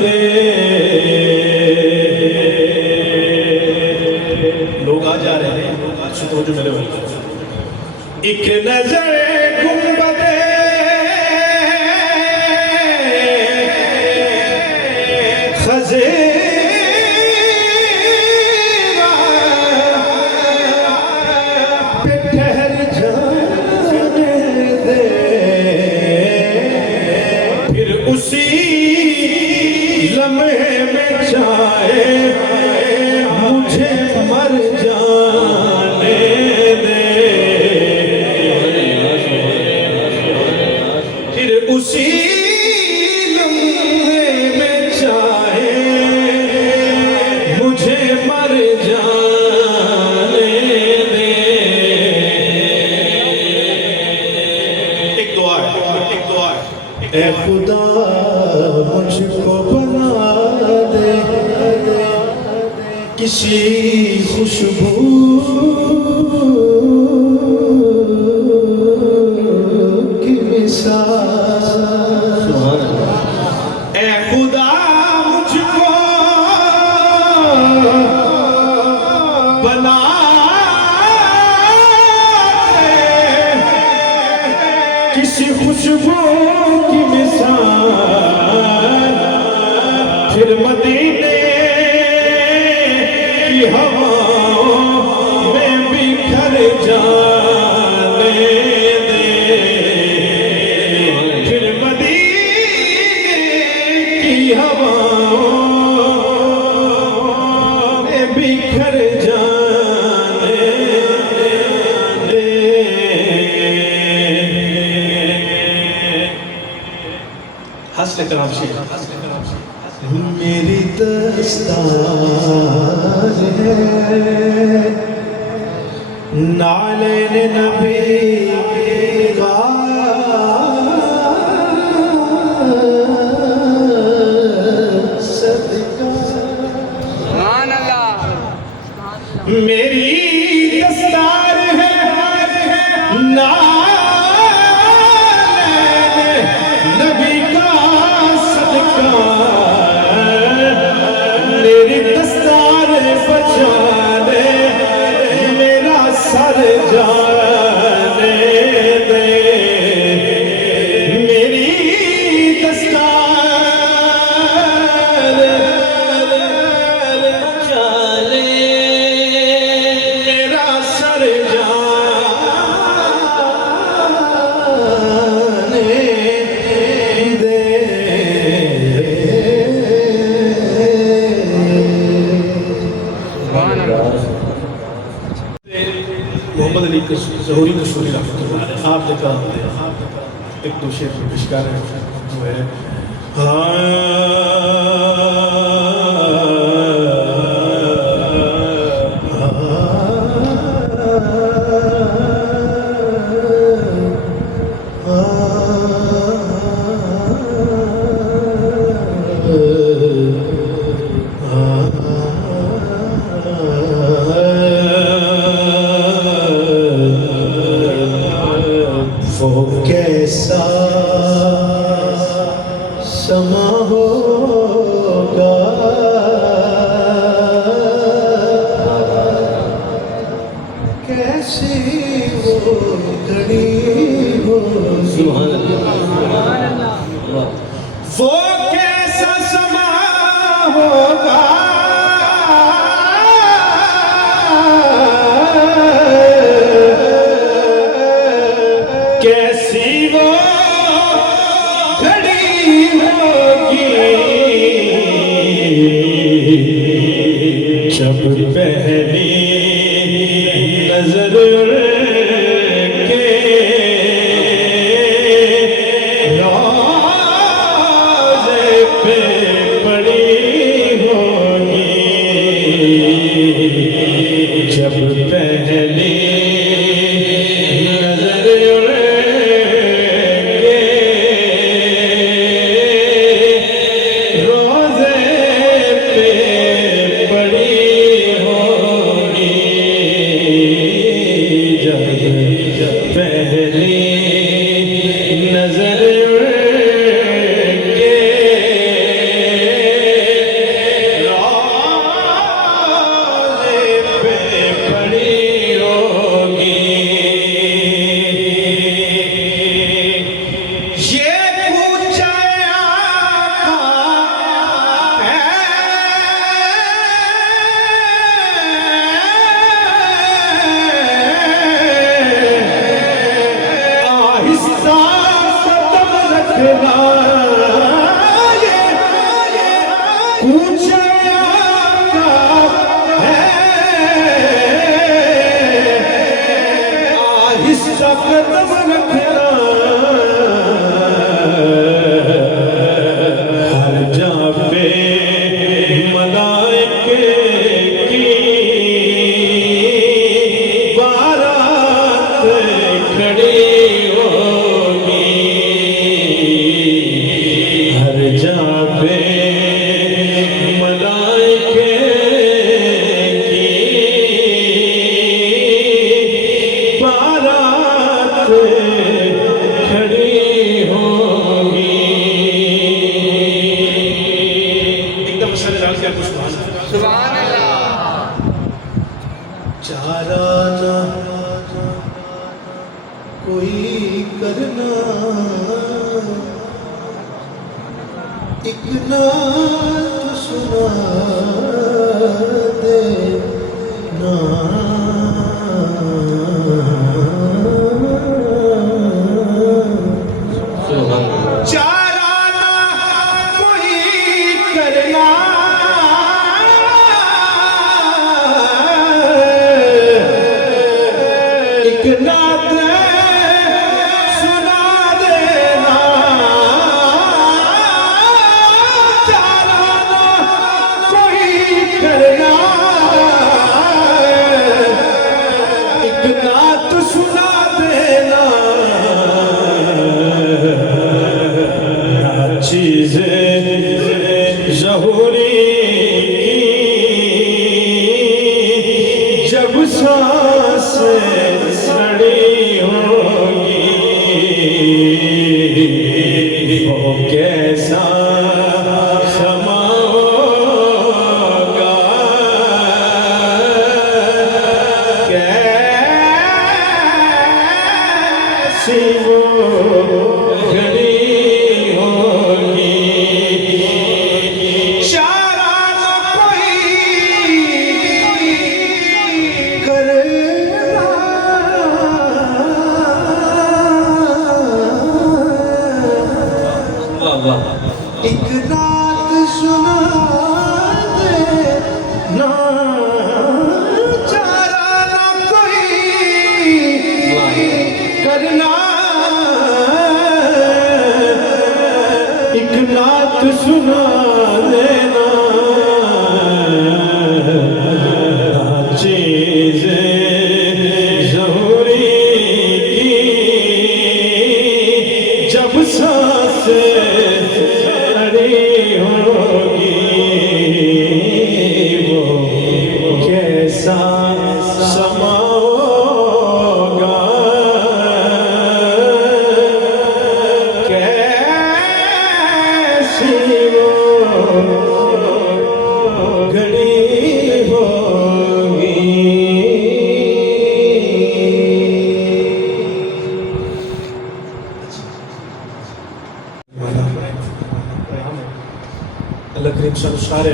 دے. لوگ آ جا رہے ہیں جو میرے بھائی. ایک نظر گنبد خضرا پہ ٹھہر جانے دے. پھر اسی لمحے میں چاہے مجھے مر جانے دے. پھر اسی لمحے میں چاہے مجھے مر جانے دے. ایک دعا ہے اے خدا مجھ کو بنا دے کسی خوشبو کی مثال. اے خدا مجھ کو بنا دے کسی خوشبو کی مثال. پھر مدینے کی ہواؤں میں بکھر جانے دے. پھر مدینے کی ہواؤں میں بکھر جانے دے. ہنس لے کر آپ سے میری دستار ہے نعلین نبی کا صدقہ. سبحان اللہ میری دستار ہے نعلین نبی کا صدقہ. میری دستار بچا دے میرا سر جانے دے. میری دستار بچا لے میرا سر جانے دے. سبحان اللہ محمد علی ظہوری کشوری رحمۃ اللہ علیہ آپ نے کہا ایک دو شعر پیشکار ہے جو ہے وہ کیسا سما ہوگا کیسی وہ گھڑی ہوگی. وہ کیسا سما ہوگا کیسی وہ گھڑی ہوگی جب پہلی نظر کے روضے پہ پڑی ہوگی. جب پہلی نظر سبحان اللہ چارانا کوئی کرنا ایک نعت سنا دے نا سارے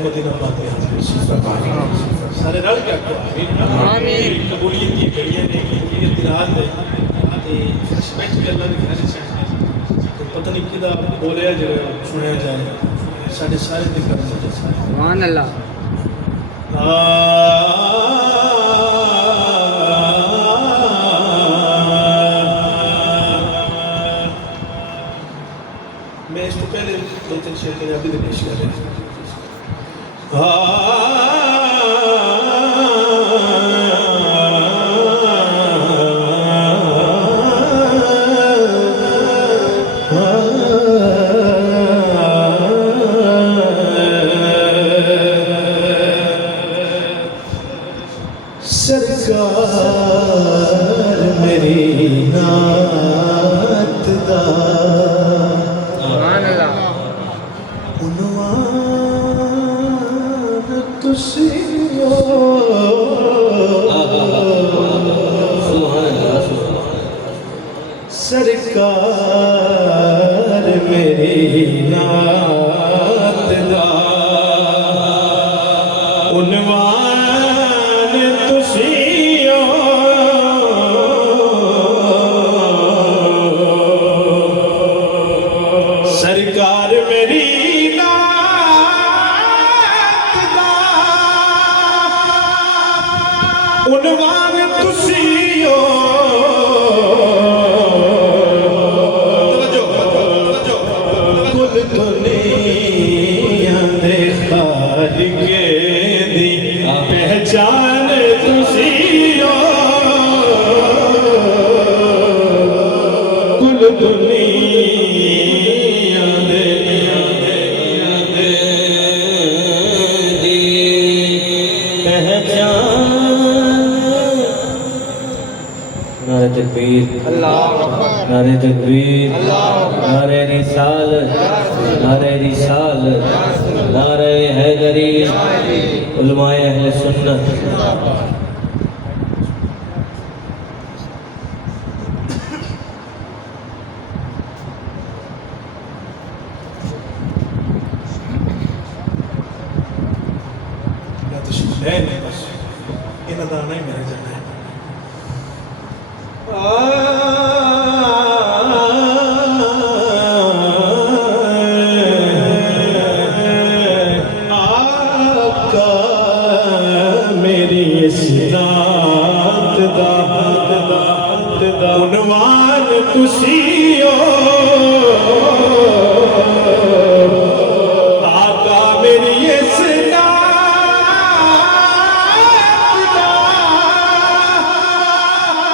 مدینہ پاتے سارے رل کے آمین قبولیت کی کریے نہیں کی رات ہے رسپیکٹ کرنا دکھانے چاہیے تو پتہ نہیں کدا بولیا جو سنیا جائے سارے سارے دکھانے چاہیے سبحان اللہ میں اس کو پہلے دو تین شعر پنجابی میں پیش کر رہے ہیں سرکار میری نعت دا سرکار میری نعت دا عنوان تسیو سرکار میری نعت تکبیر اللہ اکبر نعرہ تکبیر اللہ اکبر نعرہ رسالت نعرہ رسالت نعرہ حیدری علماء اہل سنت یا تشریف لے نہیں بس انہاں دا نہیں میرے جانا ہے آقا میری اس ذات دا عنوان تسی ہو آقا میری اس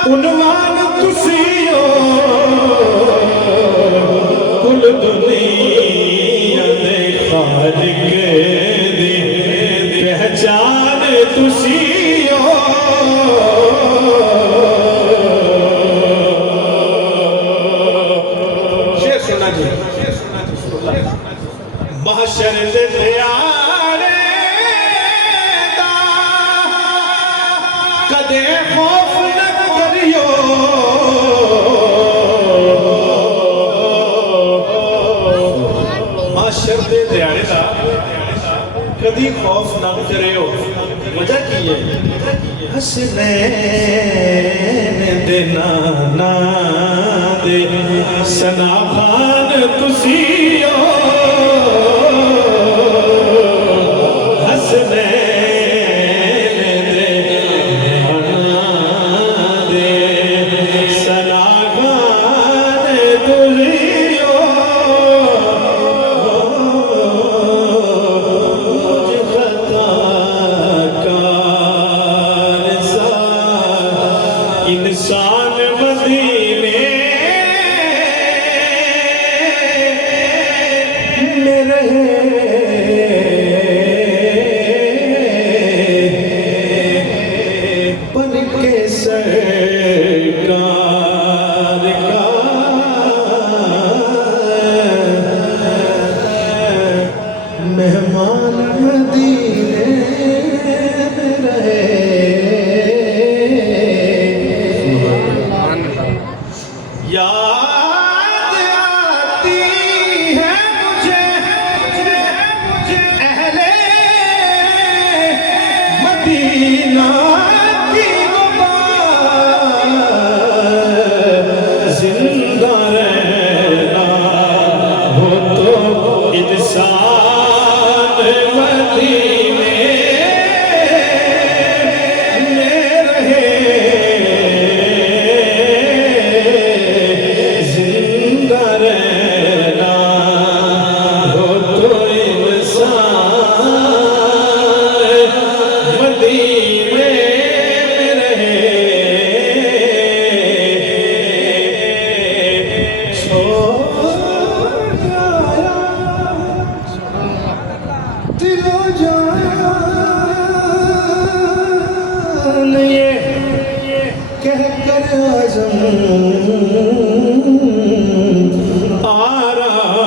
عنوان تسی ہو کل دنیا دے خالق دی پہچان تسی ہو شیر سننا جی محشر دے دیارے دا کدے خوف نہ کریو معاشر دے دیاڑے دا کدی خوف نہ کریو وجہ کی ہے حسنین دے نانا دے سنا خان تسی ہو حسنین دے نانا دے سنا خان تسی ہو مجھ خطا کار سا انسان مدینے میں رہے بن کے سرکار کا مہمان مدینے میں رہے یاد آتی ہے مجھے اہل مدینہ کی غبار زندہ رہنا ہو تو انسان مدینے میں رہے زندہ رہنا ہو تو انسان مدینے میں رہے چھوڑ آیا دل و جان یہ کہہ کر عزم آ رہا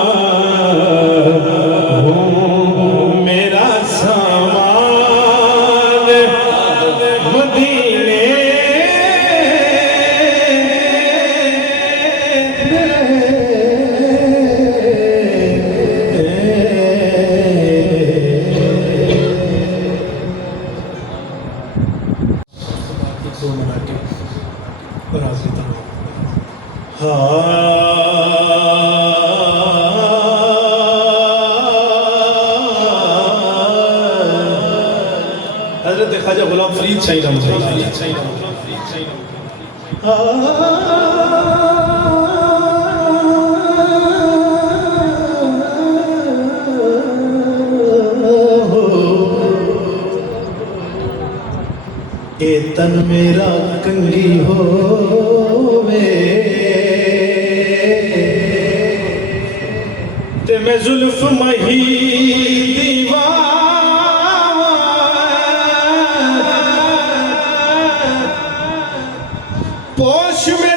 ہوں میرا سامان مدینے میں دو منا کے راضی تھا حضرت خواجہ غلام فرید شاہی رحمۃ اللہ علیہ اے تن میرا کنگی ہووے تے میں زلف مہی دیوان پوش میں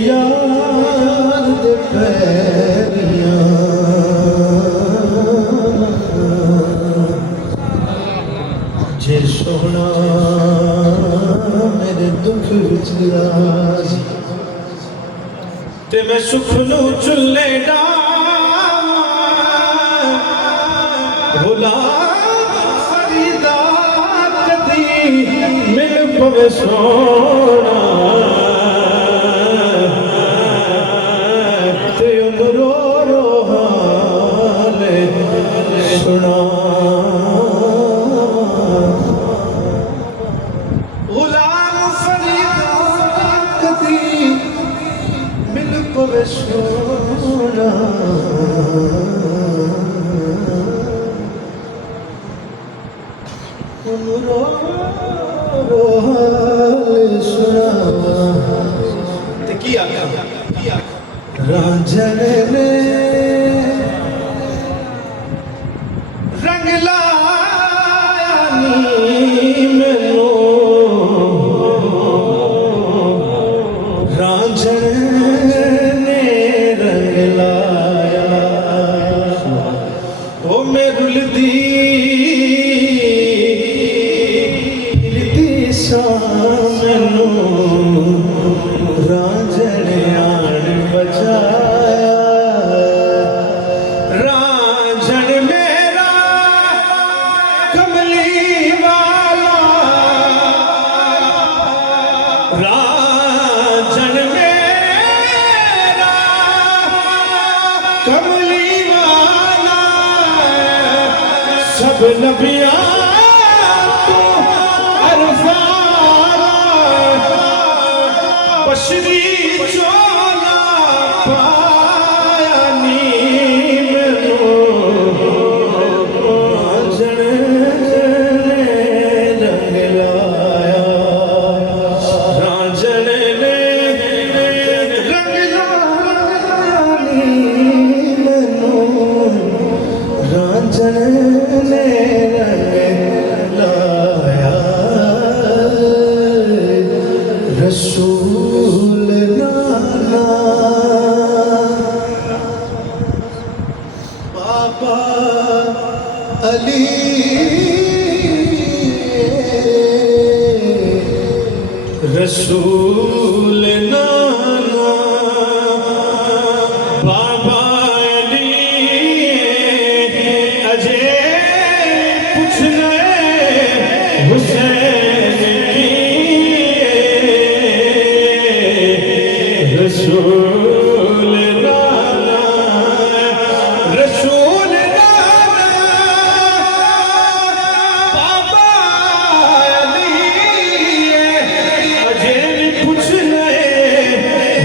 یار دے پیریاں جے سونا میرے دکھ وچ راضی تے میں سکھ نو چلے ڈاواں غلام فریدا کدی مل پوے سونا تے رو رو حال سنا غلام فریدا کدی مل پوے سونا رو رو حال سنا تے کی آکھاں رانجھن نے رنگ لایا نی مینوں رانجھن نے رنگ لایا او میں رلدی مینوں رانجھن آن بچایا رانجھن میرا کملی والا رانجھن میرا کملی والا سب نبیاں بشری چولا پایا نی مینوں رانجھن نے رنگ لایا رانجھن نے رنگ لایا نی مینوں رانجھن نے رنگ لایا رسول نانا بابا علی رسول نانا بابا علی اجے پوچھنا حسین رسول نانا رسول نانا بابا علی اجے بھی پوچھنا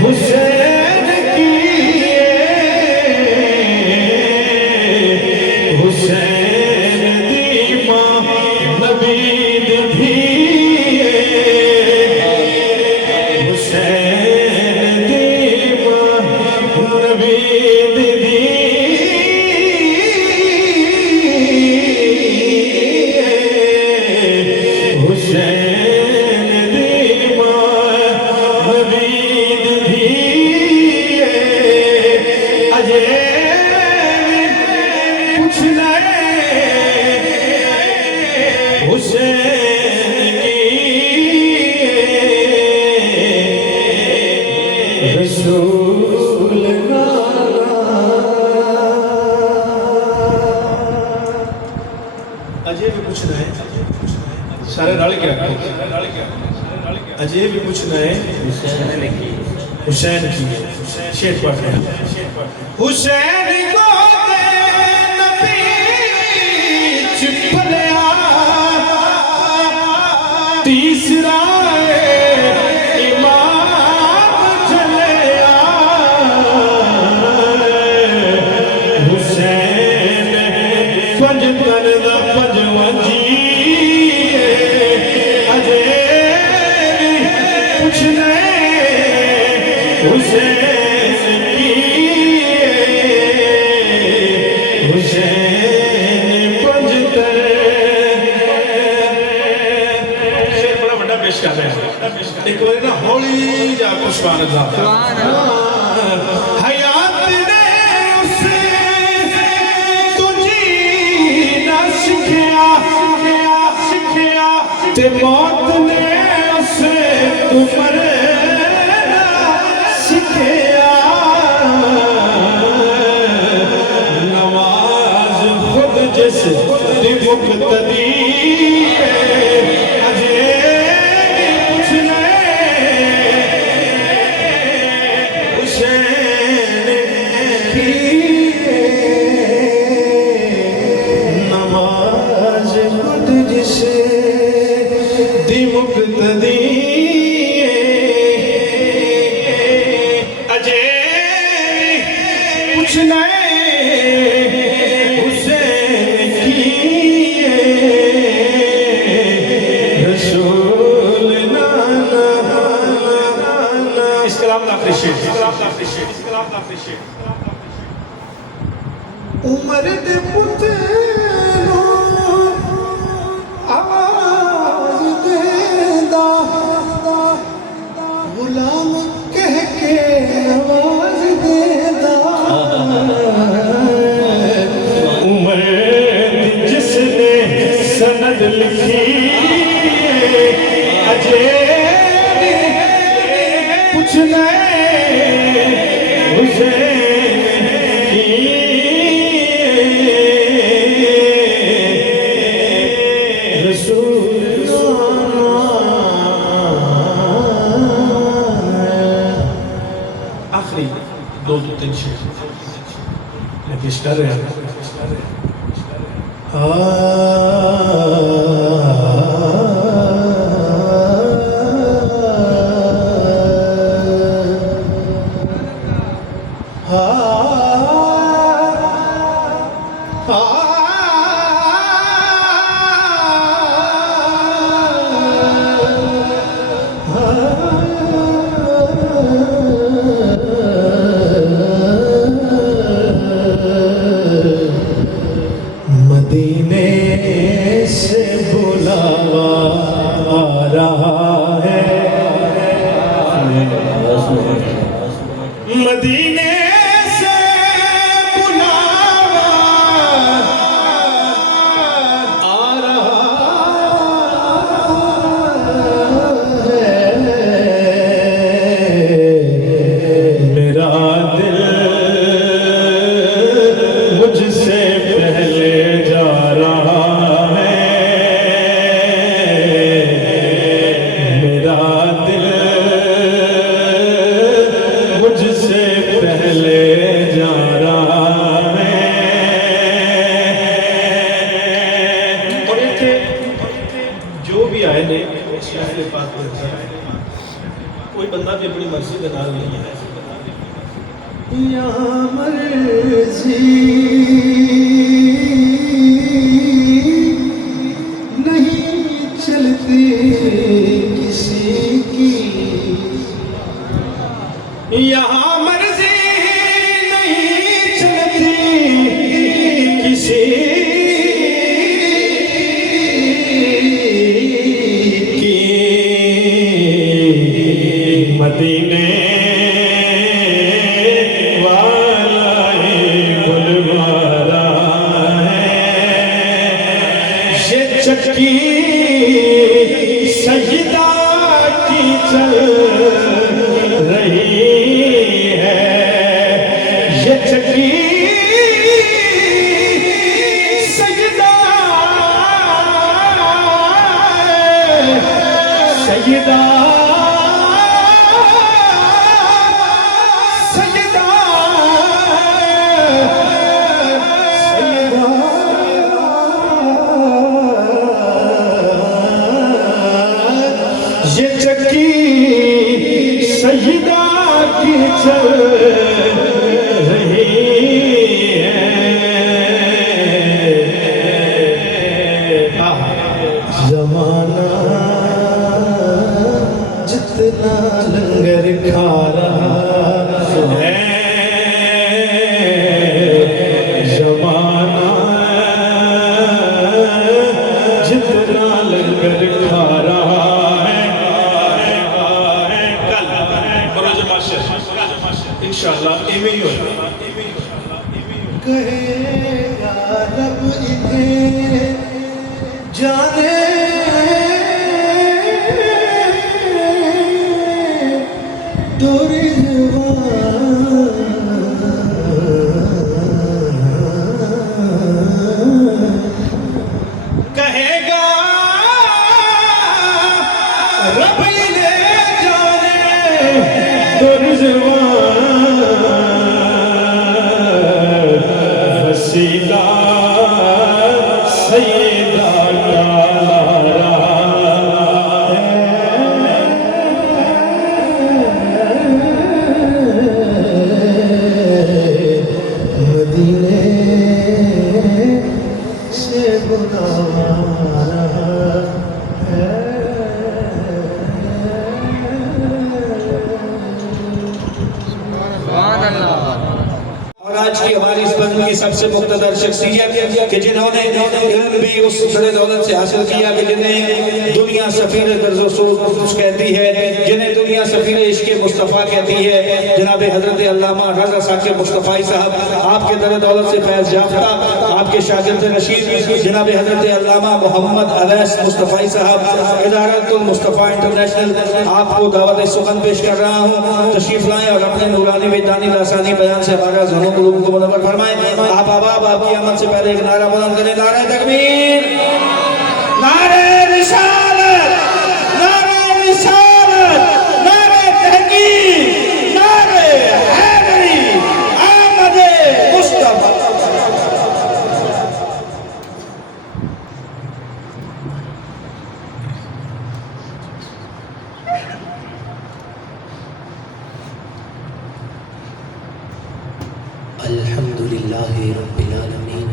حسین کی حسین دی ماں نبی دی دھی حسین دی ماں نبی دی دھی حسین دی ماں نبی دی دھی اجے پوچھنا حسین کی رسول نانا اجے بھی پوچھنا ہے سارے رل کے رکھو اجے بھی پوچھنا ہے حسین کی شیر پڑھ رہے ہیں حسین کو نبی چپلیا تیسرا امام چلیا حسین پنج کردا پنجواں جی اجے پوچھنا حسین کی حسین پنج کر شیر بڑا بڑا پیش کر رہے ہیں ایک بار نا ہولی جا کو سبحان اللہ سبحان اللہ حیات نے اسے تو جینا سکھیا تے موت نے اسے تو مرنا سکھیا نماز خود جس دی مقتدی عمر دے پتروں آواز دیندا غلام کہہ کے آواز دیندا عمر جس نے سند لکھی اجے پوچھنا آخری دو تین شعر میں پیش کر رہا ہوں مدینے سے بلاوا آ رہا ہے مدینے سے بلاوا آ رہا ہے میرا دل مجھ سے پہلے جا رہا ہے میرا دل مجھ سے پہلے جا رہا ہے اور یہ کہ جو بھی آئے نے شیخ پاک پر کوئی بندہ بھی اپنی مرضی کے نال نہیں ہے یا مرضی نہیں چلتی کسی کی یہاں مرضی نہیں چلتی کسی کی مدینے والا ہی بلوا رہا ہے یہ چکی سجدہ کی چل رہی ہے یہ چکی سجدہ سجدہ یہ چکی سجدہ کی چل رہی ہے زمانہ جتنا لنگر کھا رہا ہے زمانہ جتنا لنگر کھا رہا ہے انشاءاللہ ایویں ہی ہوگا. کہے یا رب انہیں جانے دو کہے گا رب انہیں جانے دو وسیلہ سیدہ ڈالا مدینے سے بلا رہا ہے. اور آج کی ہماری اس بزم کی سب سے مقتدر شخصیت کہ جنہوں نے علم بھی اس سر دولت سے حاصل کیا کہ جنہیں دنیا سفیر درز و سوز کہتی ہے، جنہیں دنیا سفیر عشق مصطفیٰ کہتی ہے. جناب حضرت علامہ رضا ثاقب مصطفی صاحب آپ کے در دولت سے فیض یافتہ، آپ کے شاگرد رشید جناب حضرت علامہ محمد اویس مصطفی صاحب، ادارت المصطفیٰ انٹرنیشنل، آپ کو دعوت سخن پیش کر رہا ہوں. تشریف لائیں اور اپنے نورانی وجدانی لسانی بیان سے ہمارا ذہنوں قلوب کو منور فرمائیں. آپ آباب آپ کی آمد سے پہلے ایک نعرہ بلند کریں. نعرہ تکبیر، نعرہ رسالت، نعرہ رسالت، نعرہ تحقیق، نعرہ حیدری، آمد مصطفیٰ. الحمد للہ رب العالمین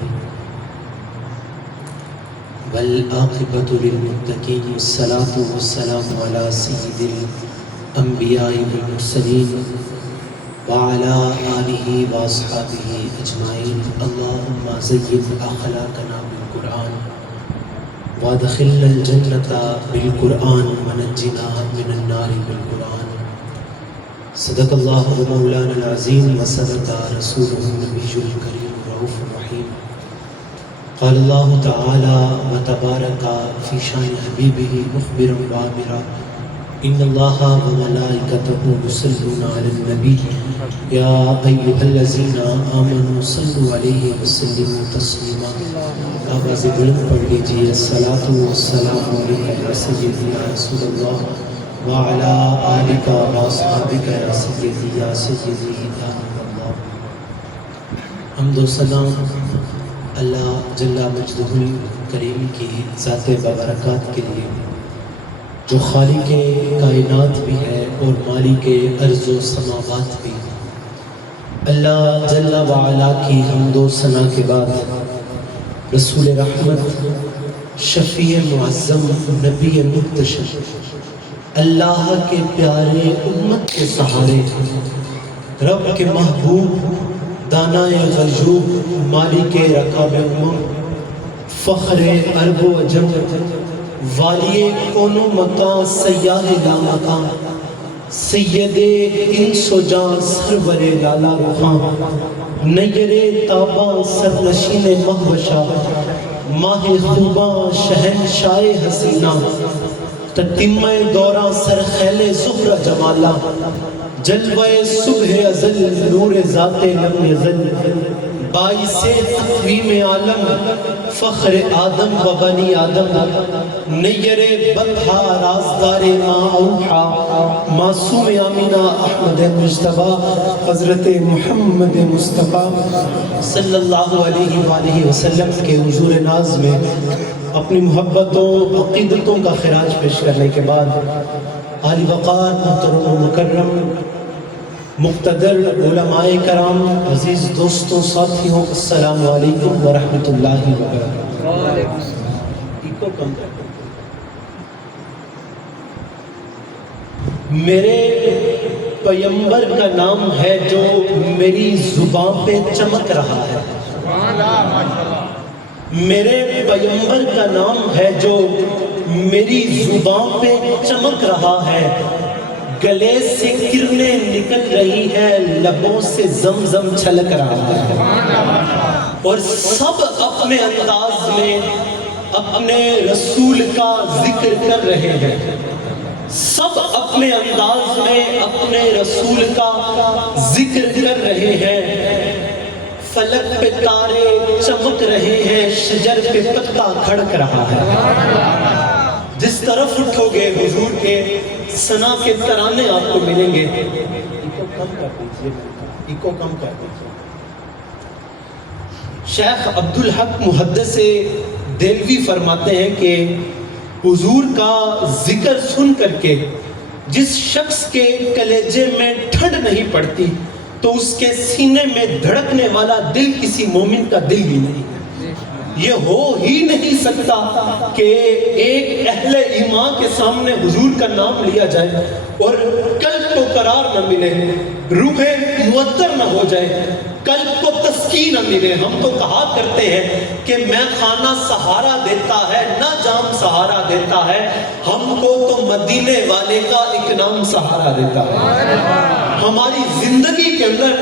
والعاقبۃ للمتقین والصلاة والسلام علی سید الانبیاء والمرسلین وعلی آلہ واصحابہ اجمعین. اللہم زین اخلاقنا بالقرآن وادخلنا الجنۃ بالقرآن ونجنا من النار بالقرآن. صدق اللہ مولانا العظیم وصدق رسولہ النبی الکریم الرؤوف الرحیم. قال اللہ تعالی وتبارک فی شان حبیبہ مخبرا وآمرا ان اللہ وملائکتہ یصلون علی النبی یا ایھا الذین آمنوا صلوا علیہ وسلموا تسلیما. آواز بلند پڑھ لیجیے. الصلاۃ والسلام علیک یا سیدی یا رسول اللہ وعلى آلك وأصحابك يا سيدي يا سيدي يا الله. حمد و سلام اللہ جل مجدہ الکریم کی ذات بابرکات کے لیے جو خالق کائنات بھی ہے اور مالک ارض و سماوات بھی. اللہ جل وعلا کی حمد و ثنا کے بعد رسول رحمت، شفیع معظم، نبی منتشر، اللہ کے پیارے امت کے سہارے، رب کے محبوب، دانائے غیوب، مالک رکاب امم، فخر عرب و عجم، والی کون و مکان، سیاہ لامکان، سید انس و جان، سرور لالا رخان، نیر تاباں، سرنشین مہوشہ، ماہ خوباں، شہنشاہ حسینہ، تتمہ دورہ سر خیل زہر جمالہ، جلوہ صبح ازل، نور ذات لم یزل، باعث تقویم عالم، فخر آدم و بنی آدم، نیر بطحہ، رازدار ما اوحا، معصوم آمینہ احمد مجتبیٰ، حضرت محمد مصطفیٰ صلی اللہ علیہ وآلہ وسلم کے حضور ناز میں اپنی محبتوں، عقیدتوں کا خراج پیش کرنے کے بعد عالی وقار، محترم و مکرم، مقتدر علماء کرام، عزیز دوستوں، ساتھیوں، السلام علیکم ورحمۃ اللہ وبرکاتہ. میرے پیمبر کا نام ہے جو میری زبان پہ چمک رہا ہے. میرے پیمبر کا نام ہے جو میری زبان پہ چمک رہا ہے. گلے سے کرنیں نکل رہی ہیں، لبوں سے زمزم چھلک رہا ہے، اور سب اپنے انداز میں اپنے رسول کا ذکر کر رہے ہیں، سب اپنے انداز میں اپنے رسول کا ذکر کر رہے ہیں، فلک پہ تارے چمک رہے ہیں، شجر پہ پتا کھڑک رہا ہے۔ جس طرف اٹھو گے حضور کے ثنا کے ترانے آپ کو ملیں گے۔ ایکو کم کر دیجیے۔ شیخ عبدالحق محدث دہلوی فرماتے ہیں کہ حضور کا ذکر سن کر کے جس شخص کے کلیجے میں ٹھنڈ نہیں پڑتی تو اس کے سینے میں دھڑکنے والا دل کسی مومن کا دل بھی نہیں ہے۔ یہ ہو ہی نہیں سکتا کہ ایک اہل ایمان کے سامنے حضور کا نام لیا جائے اور قلب کو قرار نہ ملے، روح معطر نہ ہو جائے، قلب کو تسکین نہ ملے۔ ہم تو کہا کرتے ہیں کہ میں خانہ سہارا دیتا ہے نہ جام سہارا دیتا ہے، ہم کو تو مدینے والے کا ایک نام سہارا دیتا ہے۔ ہماری زندگی کے اندر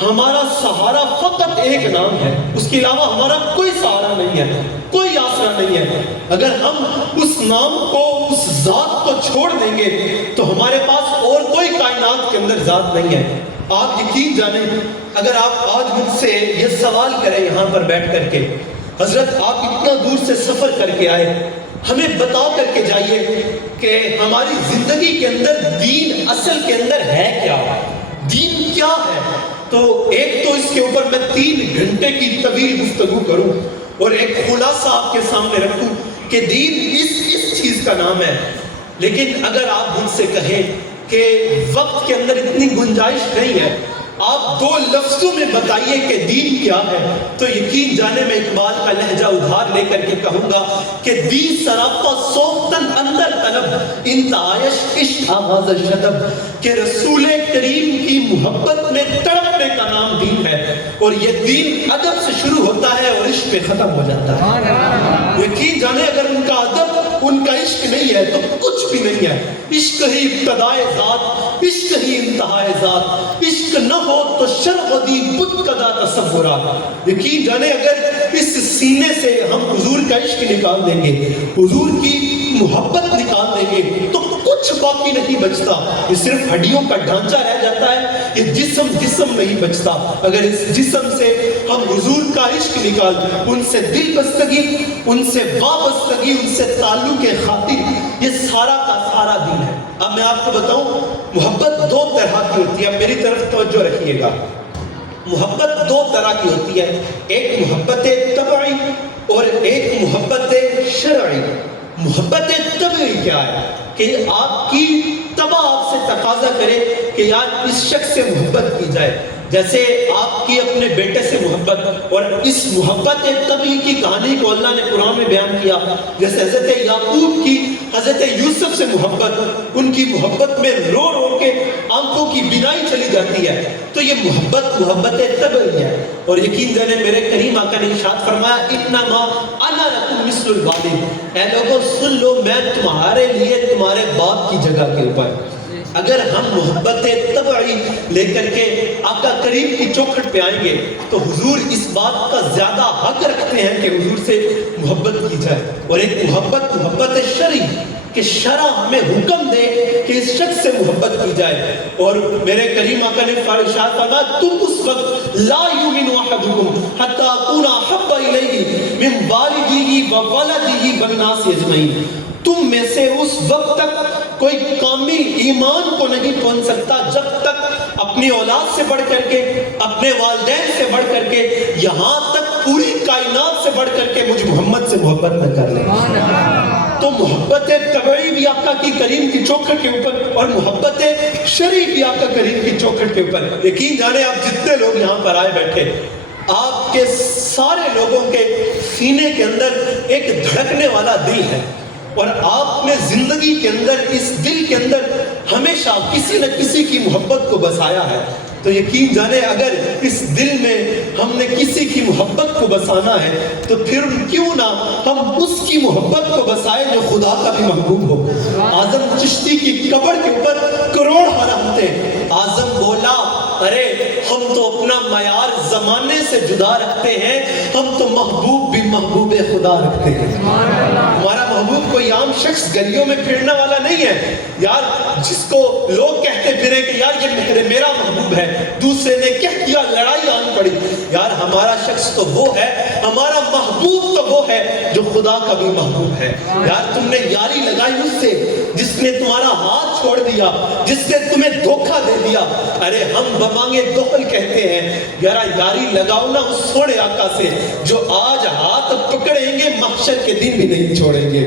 ہمارا سہارا فقط ایک نام ہے، اس کے علاوہ ہمارا کوئی سہارا نہیں ہے، کوئی آسرا نہیں ہے۔ اگر ہم اس نام کو، اس ذات کو چھوڑ دیں گے تو ہمارے پاس اور کوئی کائنات کے اندر ذات نہیں ہے۔ آپ یقین جانیں، اگر آپ آج مجھ سے یہ سوال کریں یہاں پر بیٹھ کر کے، حضرت آپ اتنا دور سے سفر کر کے آئے، ہمیں بتا کر کے جائیے کہ ہماری زندگی کے اندر دین اصل کے اندر ہے کیا، دین کیا ہے؟ تو ایک تو اس کے اوپر میں 3 گھنٹے کی طویل گفتگو کروں اور ایک خلاصہ آپ کے سامنے رکھوں کہ دین اس چیز کا نام ہے۔ لیکن اگر آپ مجھ سے کہیں کہ وقت کے اندر اتنی گنجائش نہیں ہے، آپ 2 لفظوں میں بتائیے کہ دین کیا ہے، تو یقین جانے میں اقبال کا لہجہ ادھار لے کر کے کہوں گا کہ دین سراپا سوختن اندر طلب انتہائش عشق آغاز شدب، کہ رسول کریم کی محبت میں تڑپنے کا نام دین ہے، اور یہ دین ادب سے شروع ہوتا ہے اور عشق پہ ختم ہو جاتا ہے۔ یقین جانے اگر ان کا ادب، ان کا عشق نہیں ہے تو کچھ بھی نہیں ہے۔ عشق ہی ابتدائے ذات، عشق ہی انتہائے ذات، عشق نہ ہو تو شرح دی بت قدا تصورا۔ یقین جانے اگر اس سینے سے ہم حضور کا عشق نکال دیں گے، حضور کی محبت نکال دیں گے تو کچھ باقی نہیں بچتا، یہ صرف ہڈیوں کا ڈھانچہ رہ جاتا ہے، یہ جسم نہیں بچتا۔ اگر اس جسم سے ہم حضور کا عشق نکال دیں، ان سے دل بستگی، ان سے وابستگی، ان سے تعلق خاطر، یہ سارا کا سارا دین ہے۔ اب میں آپ کو بتاؤں، محبت 2 طرح کی ہوتی ہے، میری طرف توجہ رکھیے گا۔ محبت 2 طرح کی ہوتی ہے، ایک محبت طبعی اور ایک محبت شرعی۔ محبت طبعی کیا ہے؟ کہ آپ کی طبع آپ سے تقاضا کرے کہ یار اس شخص سے محبت کی جائے، جیسے آپ کی اپنے بیٹے سے محبت، اور اس محبت طبعی کی کہانی کو اللہ نے قرآن میں بیان کیا، جیسے حضرت یعقوب کی حضرت یوسف سے محبت، ان کی محبت میں رو رو کے آنکھوں کی بینائی چلی جاتی ہے، تو یہ محبت طبعی ہے۔ اور یقین جانے میرے کریم آقا نے ارشاد فرمایا انما انا لکم مثل الوالد، اے لوگوں سن لو میں تمہارے لیے تمہارے باپ کی جگہ کے اوپر۔ اگر ہم محبت طبعی لے کر کے آقا کریم کی چوکھٹ پہ آئیں گے تو حضور اس بات کا زیادہ حق رکھتے ہیں کہ حضور سے محبت کی جائے، اور ایک محبت شرعی کہ شرع ہمیں حکم دے کہ اس شخص سے محبت کی جائے۔ اور میرے کریم آقا نے ارشاد فرمایا تم اس وقت لا یؤمن احدکم حتی اکون احب الیہ من والدہ وولدہ والناس اجمعین، تم میں سے اس وقت تک کوئی کامل ایمان کو نہیں پہنچ سکتا جب تک اپنی اولاد سے بڑھ کر کے، اپنے والدین سے بڑھ کر کے، یہاں تک پوری کائنات سے بڑھ کر کے مجھ محمد سے محبت نہ کر لیں۔ تو محبت طبعی بھی آقا کی کریم کی چوکھٹ کے اوپر، اور محبت شرعی بھی آقا کریم کی چوکھٹ کے اوپر۔ یقین جانے آپ جتنے لوگ یہاں پر آئے بیٹھے، آپ کے سارے لوگوں کے سینے کے اندر ایک دھڑکنے والا دل ہے، اور آپ نے زندگی کے اندر اس دل کے اندر ہمیشہ کسی نہ کسی کی محبت کو بسایا ہے۔ تو یقین جانے اگر اس دل میں ہم نے کسی کی محبت کو بسانا ہے تو پھر کیوں نہ ہم اس کی محبت کو بسائے جو خدا کا بھی محبوب ہو۔ اعظم چشتی کی قبر کے اوپر کروڑ حرام تھے، اعظم بولا ارے ہم تو اپنا معیار زمانے سے جدا رکھتے ہیں، ہم تو محبوب بھی محبوب خدا رکھتے ہیں۔ ہمارا محبوب کوئی عام شخص گلیوں میں پھرنے والا نہیں ہے یار، جس کو لوگ کہتے پھرے کہ یار یہ میرا محبوب ہے، دوسرے نے کہہ دیا لڑائی آن پڑی۔ یار ہمارا شخص تو وہ ہے، ہمارا محبوب تو وہ ہے جو خدا کا بھی محبوب ہے۔ یار تم نے یاری لگائی اس سے جس نے تمہارا ہاتھ چھوڑ دیا، جس نے تمہیں دھوکہ دے دیا۔ ارے ہم بمانگے دخل کہتے ہیں، یاری لگاؤ نا اس سوڑے آقا سے جو آج ہاتھ پکڑیں گے محشر کے دن بھی نہیں چھوڑیں گے۔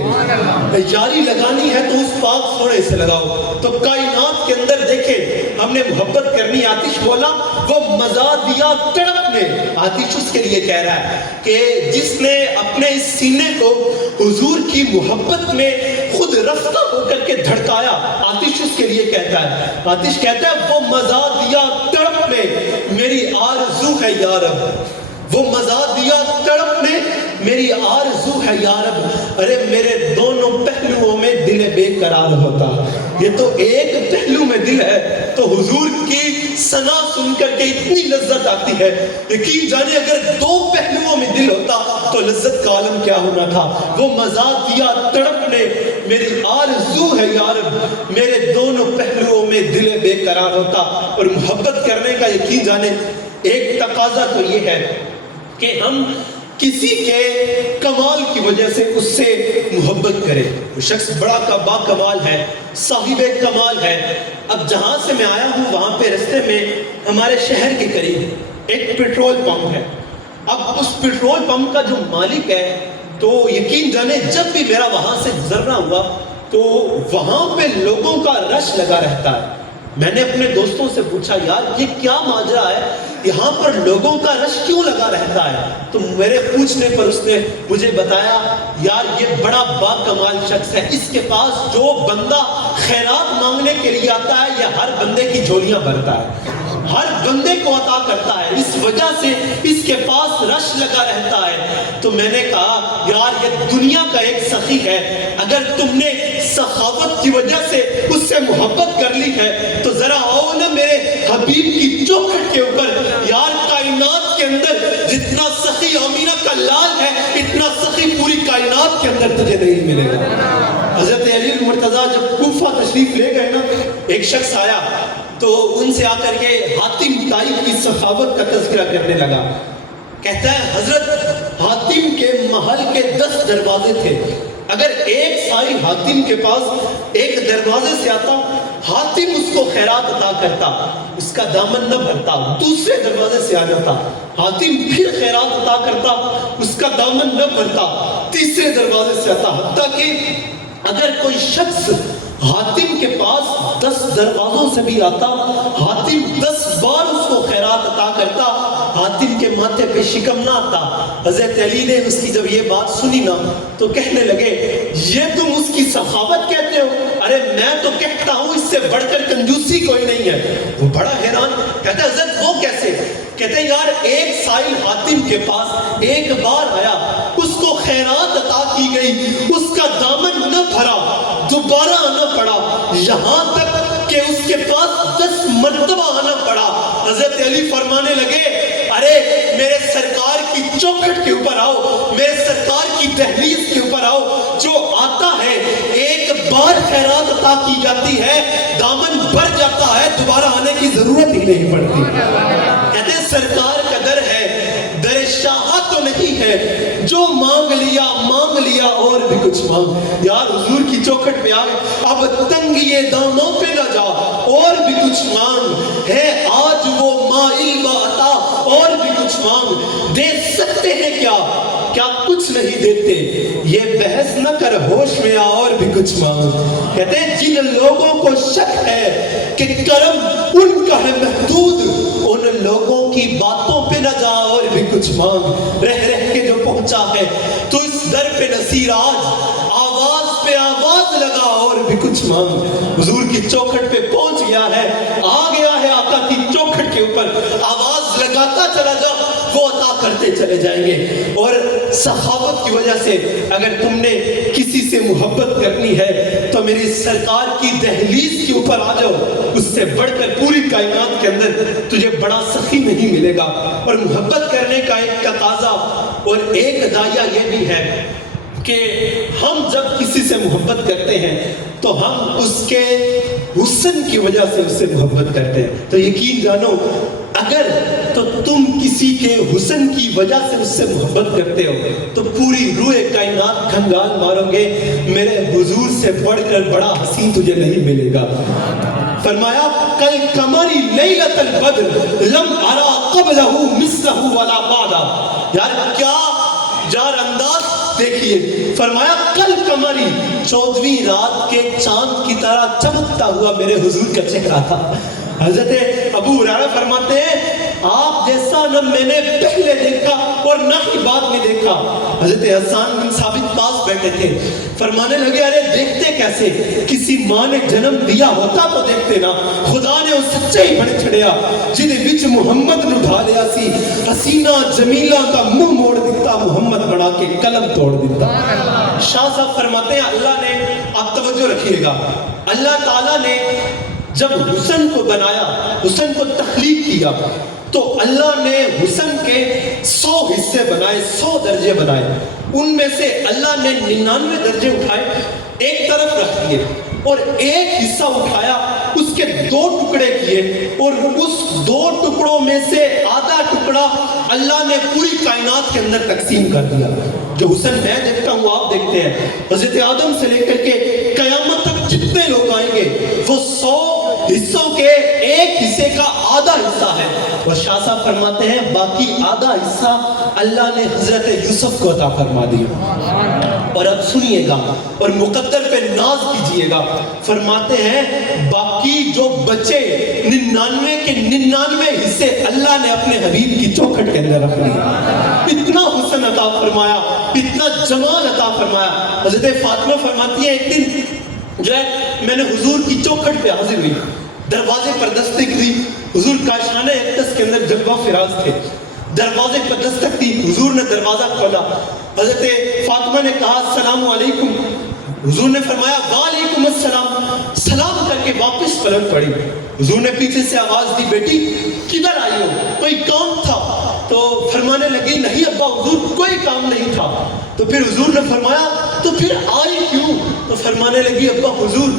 یاری لگانی ہے تو اس پاک سوڑے سے لگاؤ۔ تو کائنات کے اندر دیکھیں ہم نے محبت کرنی، آتش بولا وہ مزا دیا تڑپ نے۔ آتش اس کے لیے کہہ رہا ہے کہ جس نے اپنے اس سینے کو حضور کی محبت میں خود رفتہ ہو کر کے دھڑکایا، آتش اس کے لیے کہتا ہے، آتش کہتا ہے وہ مزا دیا تڑپ نے میری آرزو ہے یا رب، وہ مزا دیا تڑپ نے میری آرزو ہے یا رب۔ ارے میرے دونوں پہلوؤں میں دل بے قرار ہوتا، یہ تو ایک پہلو میں دل ہے تو حضور کی ثنا سن کر کے اتنی لذت آتی ہے۔ یقین جانے اگر دو پہلوؤں میں دل ہوتا تو لذت کا عالم کیا ہونا تھا۔ وہ مزا دیا تڑپ نے میری آرزو ہے یا رب، میرے دونوں پہلوؤں میں دل بے قرار ہوتا۔ اور محبت کرنے کا یقین جانے ایک تقاضا تو یہ ہے کہ ہم کسی کے کمال کی وجہ سے اس سے محبت کرے۔ وہ شخص بڑا با کمال ہے، صاحب کمال ہے۔ اب جہاں سے میں آیا ہوں وہاں پہ رستے میں ہمارے شہر کے قریب ایک پیٹرول پمپ ہے۔ اب اس پیٹرول پمپ کا جو مالک ہے تو یقین جانے جب بھی میرا وہاں سے گزرنا ہوا تو وہاں پہ لوگوں کا رش لگا رہتا ہے۔ میں نے اپنے دوستوں سے پوچھا یار یہ کیا ماجرا ہے، یہاں پر لوگوں کا رش کیوں لگا رہتا ہے؟ تو میرے پوچھنے پر اس نے مجھے بتایا یار یہ بڑا با کمال شخص ہے، اس کے پاس جو بندہ خیرات مانگنے کے لیے آتا ہے یہ ہر بندے کی جھولیاں بھرتا ہے، ہر بندے کو عطا کرتا ہے، اس وجہ سے اس کے پاس رش لگا رہتا ہے۔ تو میں نے کہا یار یہ دنیا کا ایک سخی ہے، اگر تم نے سخاوت کی وجہ سے اس سے محبت کر لی ہے تو ذرا آؤ نا میرے حبیب کی چوکھٹ کے اوپر۔ یار کائنات کے اندر جتنا سخی آمینہ کا لال ہے اتنا سخی پوری کائنات کے اندر تجھے نہیں ملے گا۔ حضرت علی المرتضیٰ جب کوفہ تشریف لے گئے نا، ایک شخص آیا تو ان سے آ کر کے حاتم طائی کی سخاوت کا تذکرہ کرنے لگا۔ کہتا ہے حضرت حاتم کے محل کے 10 دروازے تھے، اگر ایک سائی حاتم کے پاس ایک دروازے سے آتا حاتم اس کو خیرات عطا کرتا، اس کا دامن نہ بھرتا، دوسرے دروازے سے آ جاتا حاتم پھر خیرات عطا کرتا، اس کا دامن نہ بھرتا، تیسرے دروازے سے آتا، حتیٰ کہ اگر کوئی شخص حاتم کے پاس 10 دروازوں سے بھی آتا حاتم 10 بار اس کو خیرات عطا کرتا، حاتم کے ماتھے پہ شکم نہ آتا۔ حضرت علی نے اس کی جب یہ بات سنی نا تو کہنے لگے یہ تم اس کی سخاوت کہتے ہو؟ ارے میں تو کہتا ہوں اس سے بڑھ کر کنجوسی کوئی نہیں ہے۔ وہ بڑا حیران، کہتے حضرت وہ کیسے؟ کہتے یار ایک سائل حاتم کے پاس ایک بار آیا، اس کو خیرات عطا کی گئی، اس کا دامن نہ بھرا، دوبارہ آنا پڑا، یہاں تک کہ اس کے پاس 10 مرتبہ آنا پڑا۔ حضرت علی فرمانے لگے ارے میرے سرکار کی چوکھٹ کے اوپر آؤ، میرے سرکار کی دہلیز کے اوپر آؤ، جو آتا ہے ایک بار خیرات عطا کی جاتی ہے، دامن بھر جاتا ہے، دوبارہ آنے کی ضرورت ہی نہیں پڑتی۔ کہتے ہیں سرکار کا در ہے، در شاہ تو نہیں ہے، جو مانگ لیا اور بھی کچھ مانگ۔ یار حضور کی چوکھٹ پہ آگے اب تنگیے داموں پہ نہ جا اور بھی کچھ مانگ، ہے آج وہ مائل و عطا اور بھی کچھ مانگ، دے سکتے ہیں کیا کچھ نہیں دیتے، یہ بحث نہ کر ہوش میں آ اور بھی کچھ مانگ۔ کہتے ہیں جن لوگوں کو شک ہے کہ کرم ان کا ہے محدود، ان لوگوں کی باتوں پہ نہ جا اور بھی کچھ مانگ۔ رہ کے جو پہنچا ہے تو اس در پہ نصیر آج، آواز پہ آواز لگا اور بھی کچھ مانگ۔ حضور کی چوکھٹ پہ پہنچ گیا ہے، آ گیا ہے آقا کی چوکھٹ ٹھنڈ کے اوپر آواز لگاتا چلا جا، وہ عطا کرتے چلے جائیں گے۔ اور سخاوت کی وجہ سے اگر تم نے کسی سے محبت کرنی ہے تو میری سرکار کی دہلیز کے اوپر آ جاؤ، اس سے بڑھ کر پوری کائنات کے اندر تجھے بڑا سخی نہیں ملے گا۔ اور محبت کرنے کا ایک تقاضا اور ایک داعیہ یہ بھی ہے کہ ہم جب کسی سے محبت کرتے ہیں تو ہم اس کے حسن کی وجہ سے اس سے محبت کرتے ہیں۔ تو یقین جانو اگر تو تم کسی کے حسن کی وجہ سے اس سے محبت کرتے ہو تو پوری روح کائنات کھنگال مارو گے، میرے حضور سے بڑھ کر بڑا حسین تجھے نہیں ملے گا۔ فرمایا کل قمری لیلۃ البدر لم ارا قبلہ مثلہ ولا بعدہ۔ یار کیا یار انداز دیکھیے، فرمایا کل قمری 14ویں رات کے چاند کی طرح چمکتا ہوا میرے حضور کا چہرہ تھا۔ حضرت ابو ہریرہ فرماتے ہیں آپ جیسا نہ میں نے پہلے دیکھا اور نہ ہی بعد میں دیکھا۔ حضرت حسان بن ثابت پاس بیٹھے تھے، فرمانے لگے ارے دیکھتے کیسے، کسی ماں نے جنم دیا ہوتا تو دیکھتے نا، خدا نے اس سچے ہی بڑھ چھڑیا جنہیں وچ محمد نو ڈھا لیا سی، حسینہ جمیلہ کا منہ موڑ دیتا محمد بڑھا کے قلم توڑ دیتا۔ شاہ صاحب فرماتے ہیں اللہ نے، آپ توجہ رکھیے گا، اللہ تعالیٰ نے جب حسن کو بنایا، حسن کو تخلیق کیا تو اللہ نے حسن کے 100 حصے بنائے، 100 درجے بنائے، ان میں سے اللہ نے 99 درجے اٹھائے ایک طرف رکھ دیے اور ایک حصہ اٹھایا اس کے 2 ٹکڑے کیے اور اس 2 ٹکڑوں میں سے آدھا ٹکڑا اللہ نے پوری کائنات کے اندر تقسیم کر دیا۔ جو حسن میں دیکھتا ہوں آپ دیکھتے ہیں، حضرت آدم سے لے کر کے قیامت تک جتنے لوگ آئیں گے وہ 100 حصوں کے ایک حصے کا آدھا حصہ ہے۔ اور شاہ صاحب فرماتے ہیں باقی آدھا حصہ اللہ نے حضرت یوسف کو عطا فرما دیا۔ اور اب سنیے گا اور مقدر پہ ناز کیجئے گا، فرماتے ہیں باقی جو بچے 99 کے 99 حصے اللہ نے اپنے حبیب کی چوکھٹ کے اندر رکھ دیے۔ اتنا حسن عطا فرمایا، اتنا جمال عطا فرمایا۔ حضرت فاطمہ فرماتی ہے ایک دن جو ہے میں نے حضور کی چوکھٹ پہ حاضر ہوئی، دروازے پر دستک دی، حضور کاشانہ اقدس کے اندر جلوہ فراز تھے، دروازے پر دستک دی، حضور نے دروازہ کھولا، حضرت فاطمہ نے کہا السلام علیکم، حضور نے فرمایا وعلیکم السلام، سلام کر کے واپس پلٹ پڑی۔ حضور نے پیچھے سے آواز دی بیٹی کدھر آئی ہو، کوئی کام تھا؟ تو فرمانے لگی نہیں ابا حضور کوئی کام نہیں تھا۔ تو پھر حضور نے فرمایا تو پھر آئی کیوں؟ تو فرمانے لگی ابا حضور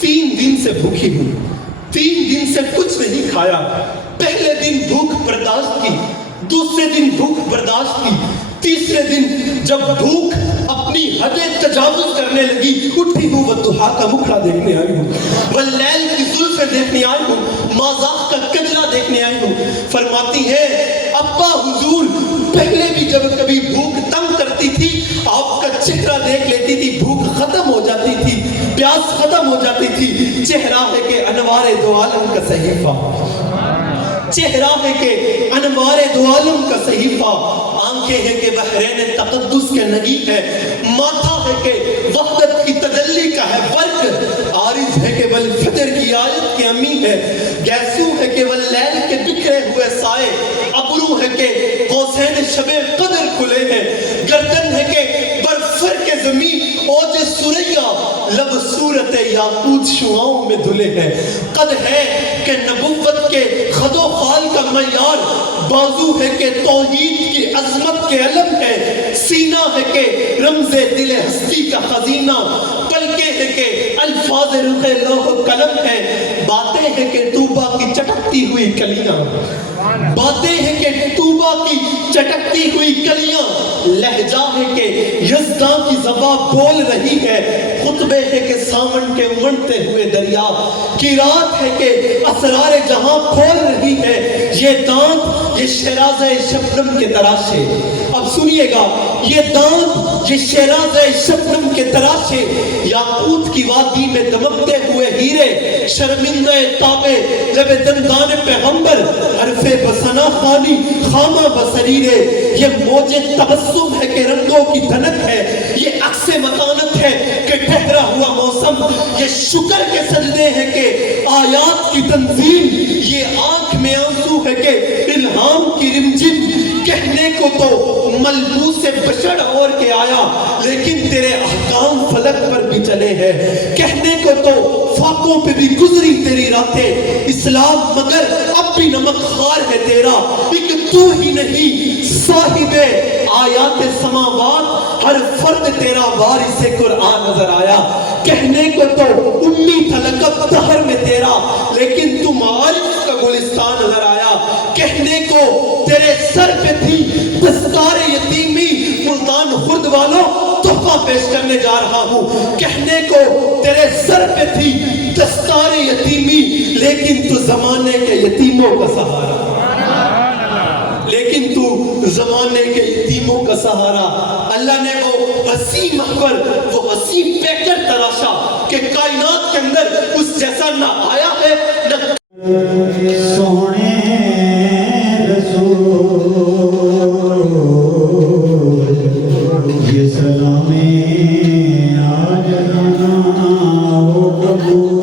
3 دن سے بھوکی ہوں، 3 دن سے کچھ نہیں کھایا، پہلے دن بھوک برداشت کی، دوسرے دن بھوک برداشت کی، تیسرے دن جب بھوک اپنی حدیں تجاوز کرنے لگی اٹھی ہوں، والضحیٰ کا مکھڑا دیکھنے آئی ہوں، واللیل کی زلفیں دیکھنے آئی ہوں، مازاق کا کجرا دیکھنے آئی ہوں۔ فرماتی ہے ابا حضور پہلے بھی جب کبھی بھوک تنگ کرتی تھی آپ کا چہرہ دیکھ لیتی تھی، بھوک ختم ہو جاتی تھی، پیاس ختم ہو جاتی تھی، چہرہ ہے کہ انوار دو عالم کا صحیفہ، چہرہ ہے کہ انوار دو عالم کا صحیفہ، آنکھیں ہیں کہ بحرین تقدس کے نگی ہے، ماتھا ہے کہ وحدت کی تجلی کا ہے برق، عارض ہے کہ والفجر کی آیت کے امی ہے، گیسو ہے کہ واللیل کے بکھرے ہوئے سائے، ابرو ہے کہ قوسین شب قدر کھلے ہیں، گردن ہے کہ برفر کے زمین اوج سریا، لب صورت یاقوت شعاؤں میں دھلے ہیں، قد ہے کہ نبوت کے خد و خال کا معیار، بازو ہے کہ توحید کی عظمت کے علم ہے، سینہ ہے کہ رمز دل ہستی کا خزینہ، پلکیں ہے کہ الفاظ رخ لوح قلم ہے، باتیں ہیں کہ طوبہ کی چٹکتی ہوئی کلیاں، باتیں ہیں کہ طوبہ کی چٹکتی ہوئی کلیاں، لہجہ ہے کہ یزداں کی زباں بول رہی ہے، خطبے ہے کہ سامن کے امڑتے ہوئے دریا، کی رات ہے کہ اسرار جہاں کھول رہی ہے، یہ دانت یہ شیراز شبنم کے تراشے۔ اب سنیے گا یہ دانت یہ شیراز شبنم کے تراشے، یاقوت کی وادی میں دمکتے ہوئے ہیرے، شرمندہ تابے لب دندان پیغمبر، حرف بسنا خانی خامہ بسریرے، یہ موج تبسم ہے کہ رنگوں کی دھنک ہے، یہ عکس مکانت ہے کہ ٹھہرا ہوا موسم، یہ شکر کے سجدے ہیں کہ آیات کی تنظیم یہ آنکھ میں آنسو ہے کہ الہام کی رمجم کہنے کو تو ملبوس بشر اور کے آیا لیکن تیرے احکام فلک پر بھی چلے ہیں کہنے کو تو فاقوں پہ بھی گزری تیری راتیں اسلام مگر اب بھی نمک خار ہے تیرا ایک تو ہی نہیں صاحب آیات سماوات ہر فرد تیرا وارث قرآن نظر آیا کہنے کو تو امی تھا لقب دہر میں تیرا لیکن تم عارف کا گلستان نظر آیا کہنے کو تیرے سر پہ تھی دستار یتیمی ملتان خرد والوں تحفہ پیش کرنے جا رہا ہوں کہنے کو تیرے سر پہ تھی دستار یتیمی لیکن تو زمانے کے یتیموں کا سہارا لیکن تو زمانے کے یتیموں کا سہارا اللہ نے وہ ہنسی محور وہ ہنسی پیکر تراشا کہ کائنات کے اندر اس جیسا نہ آیا ہے نہ سونے رسول یہ سلامیں آج جانا ہو قبول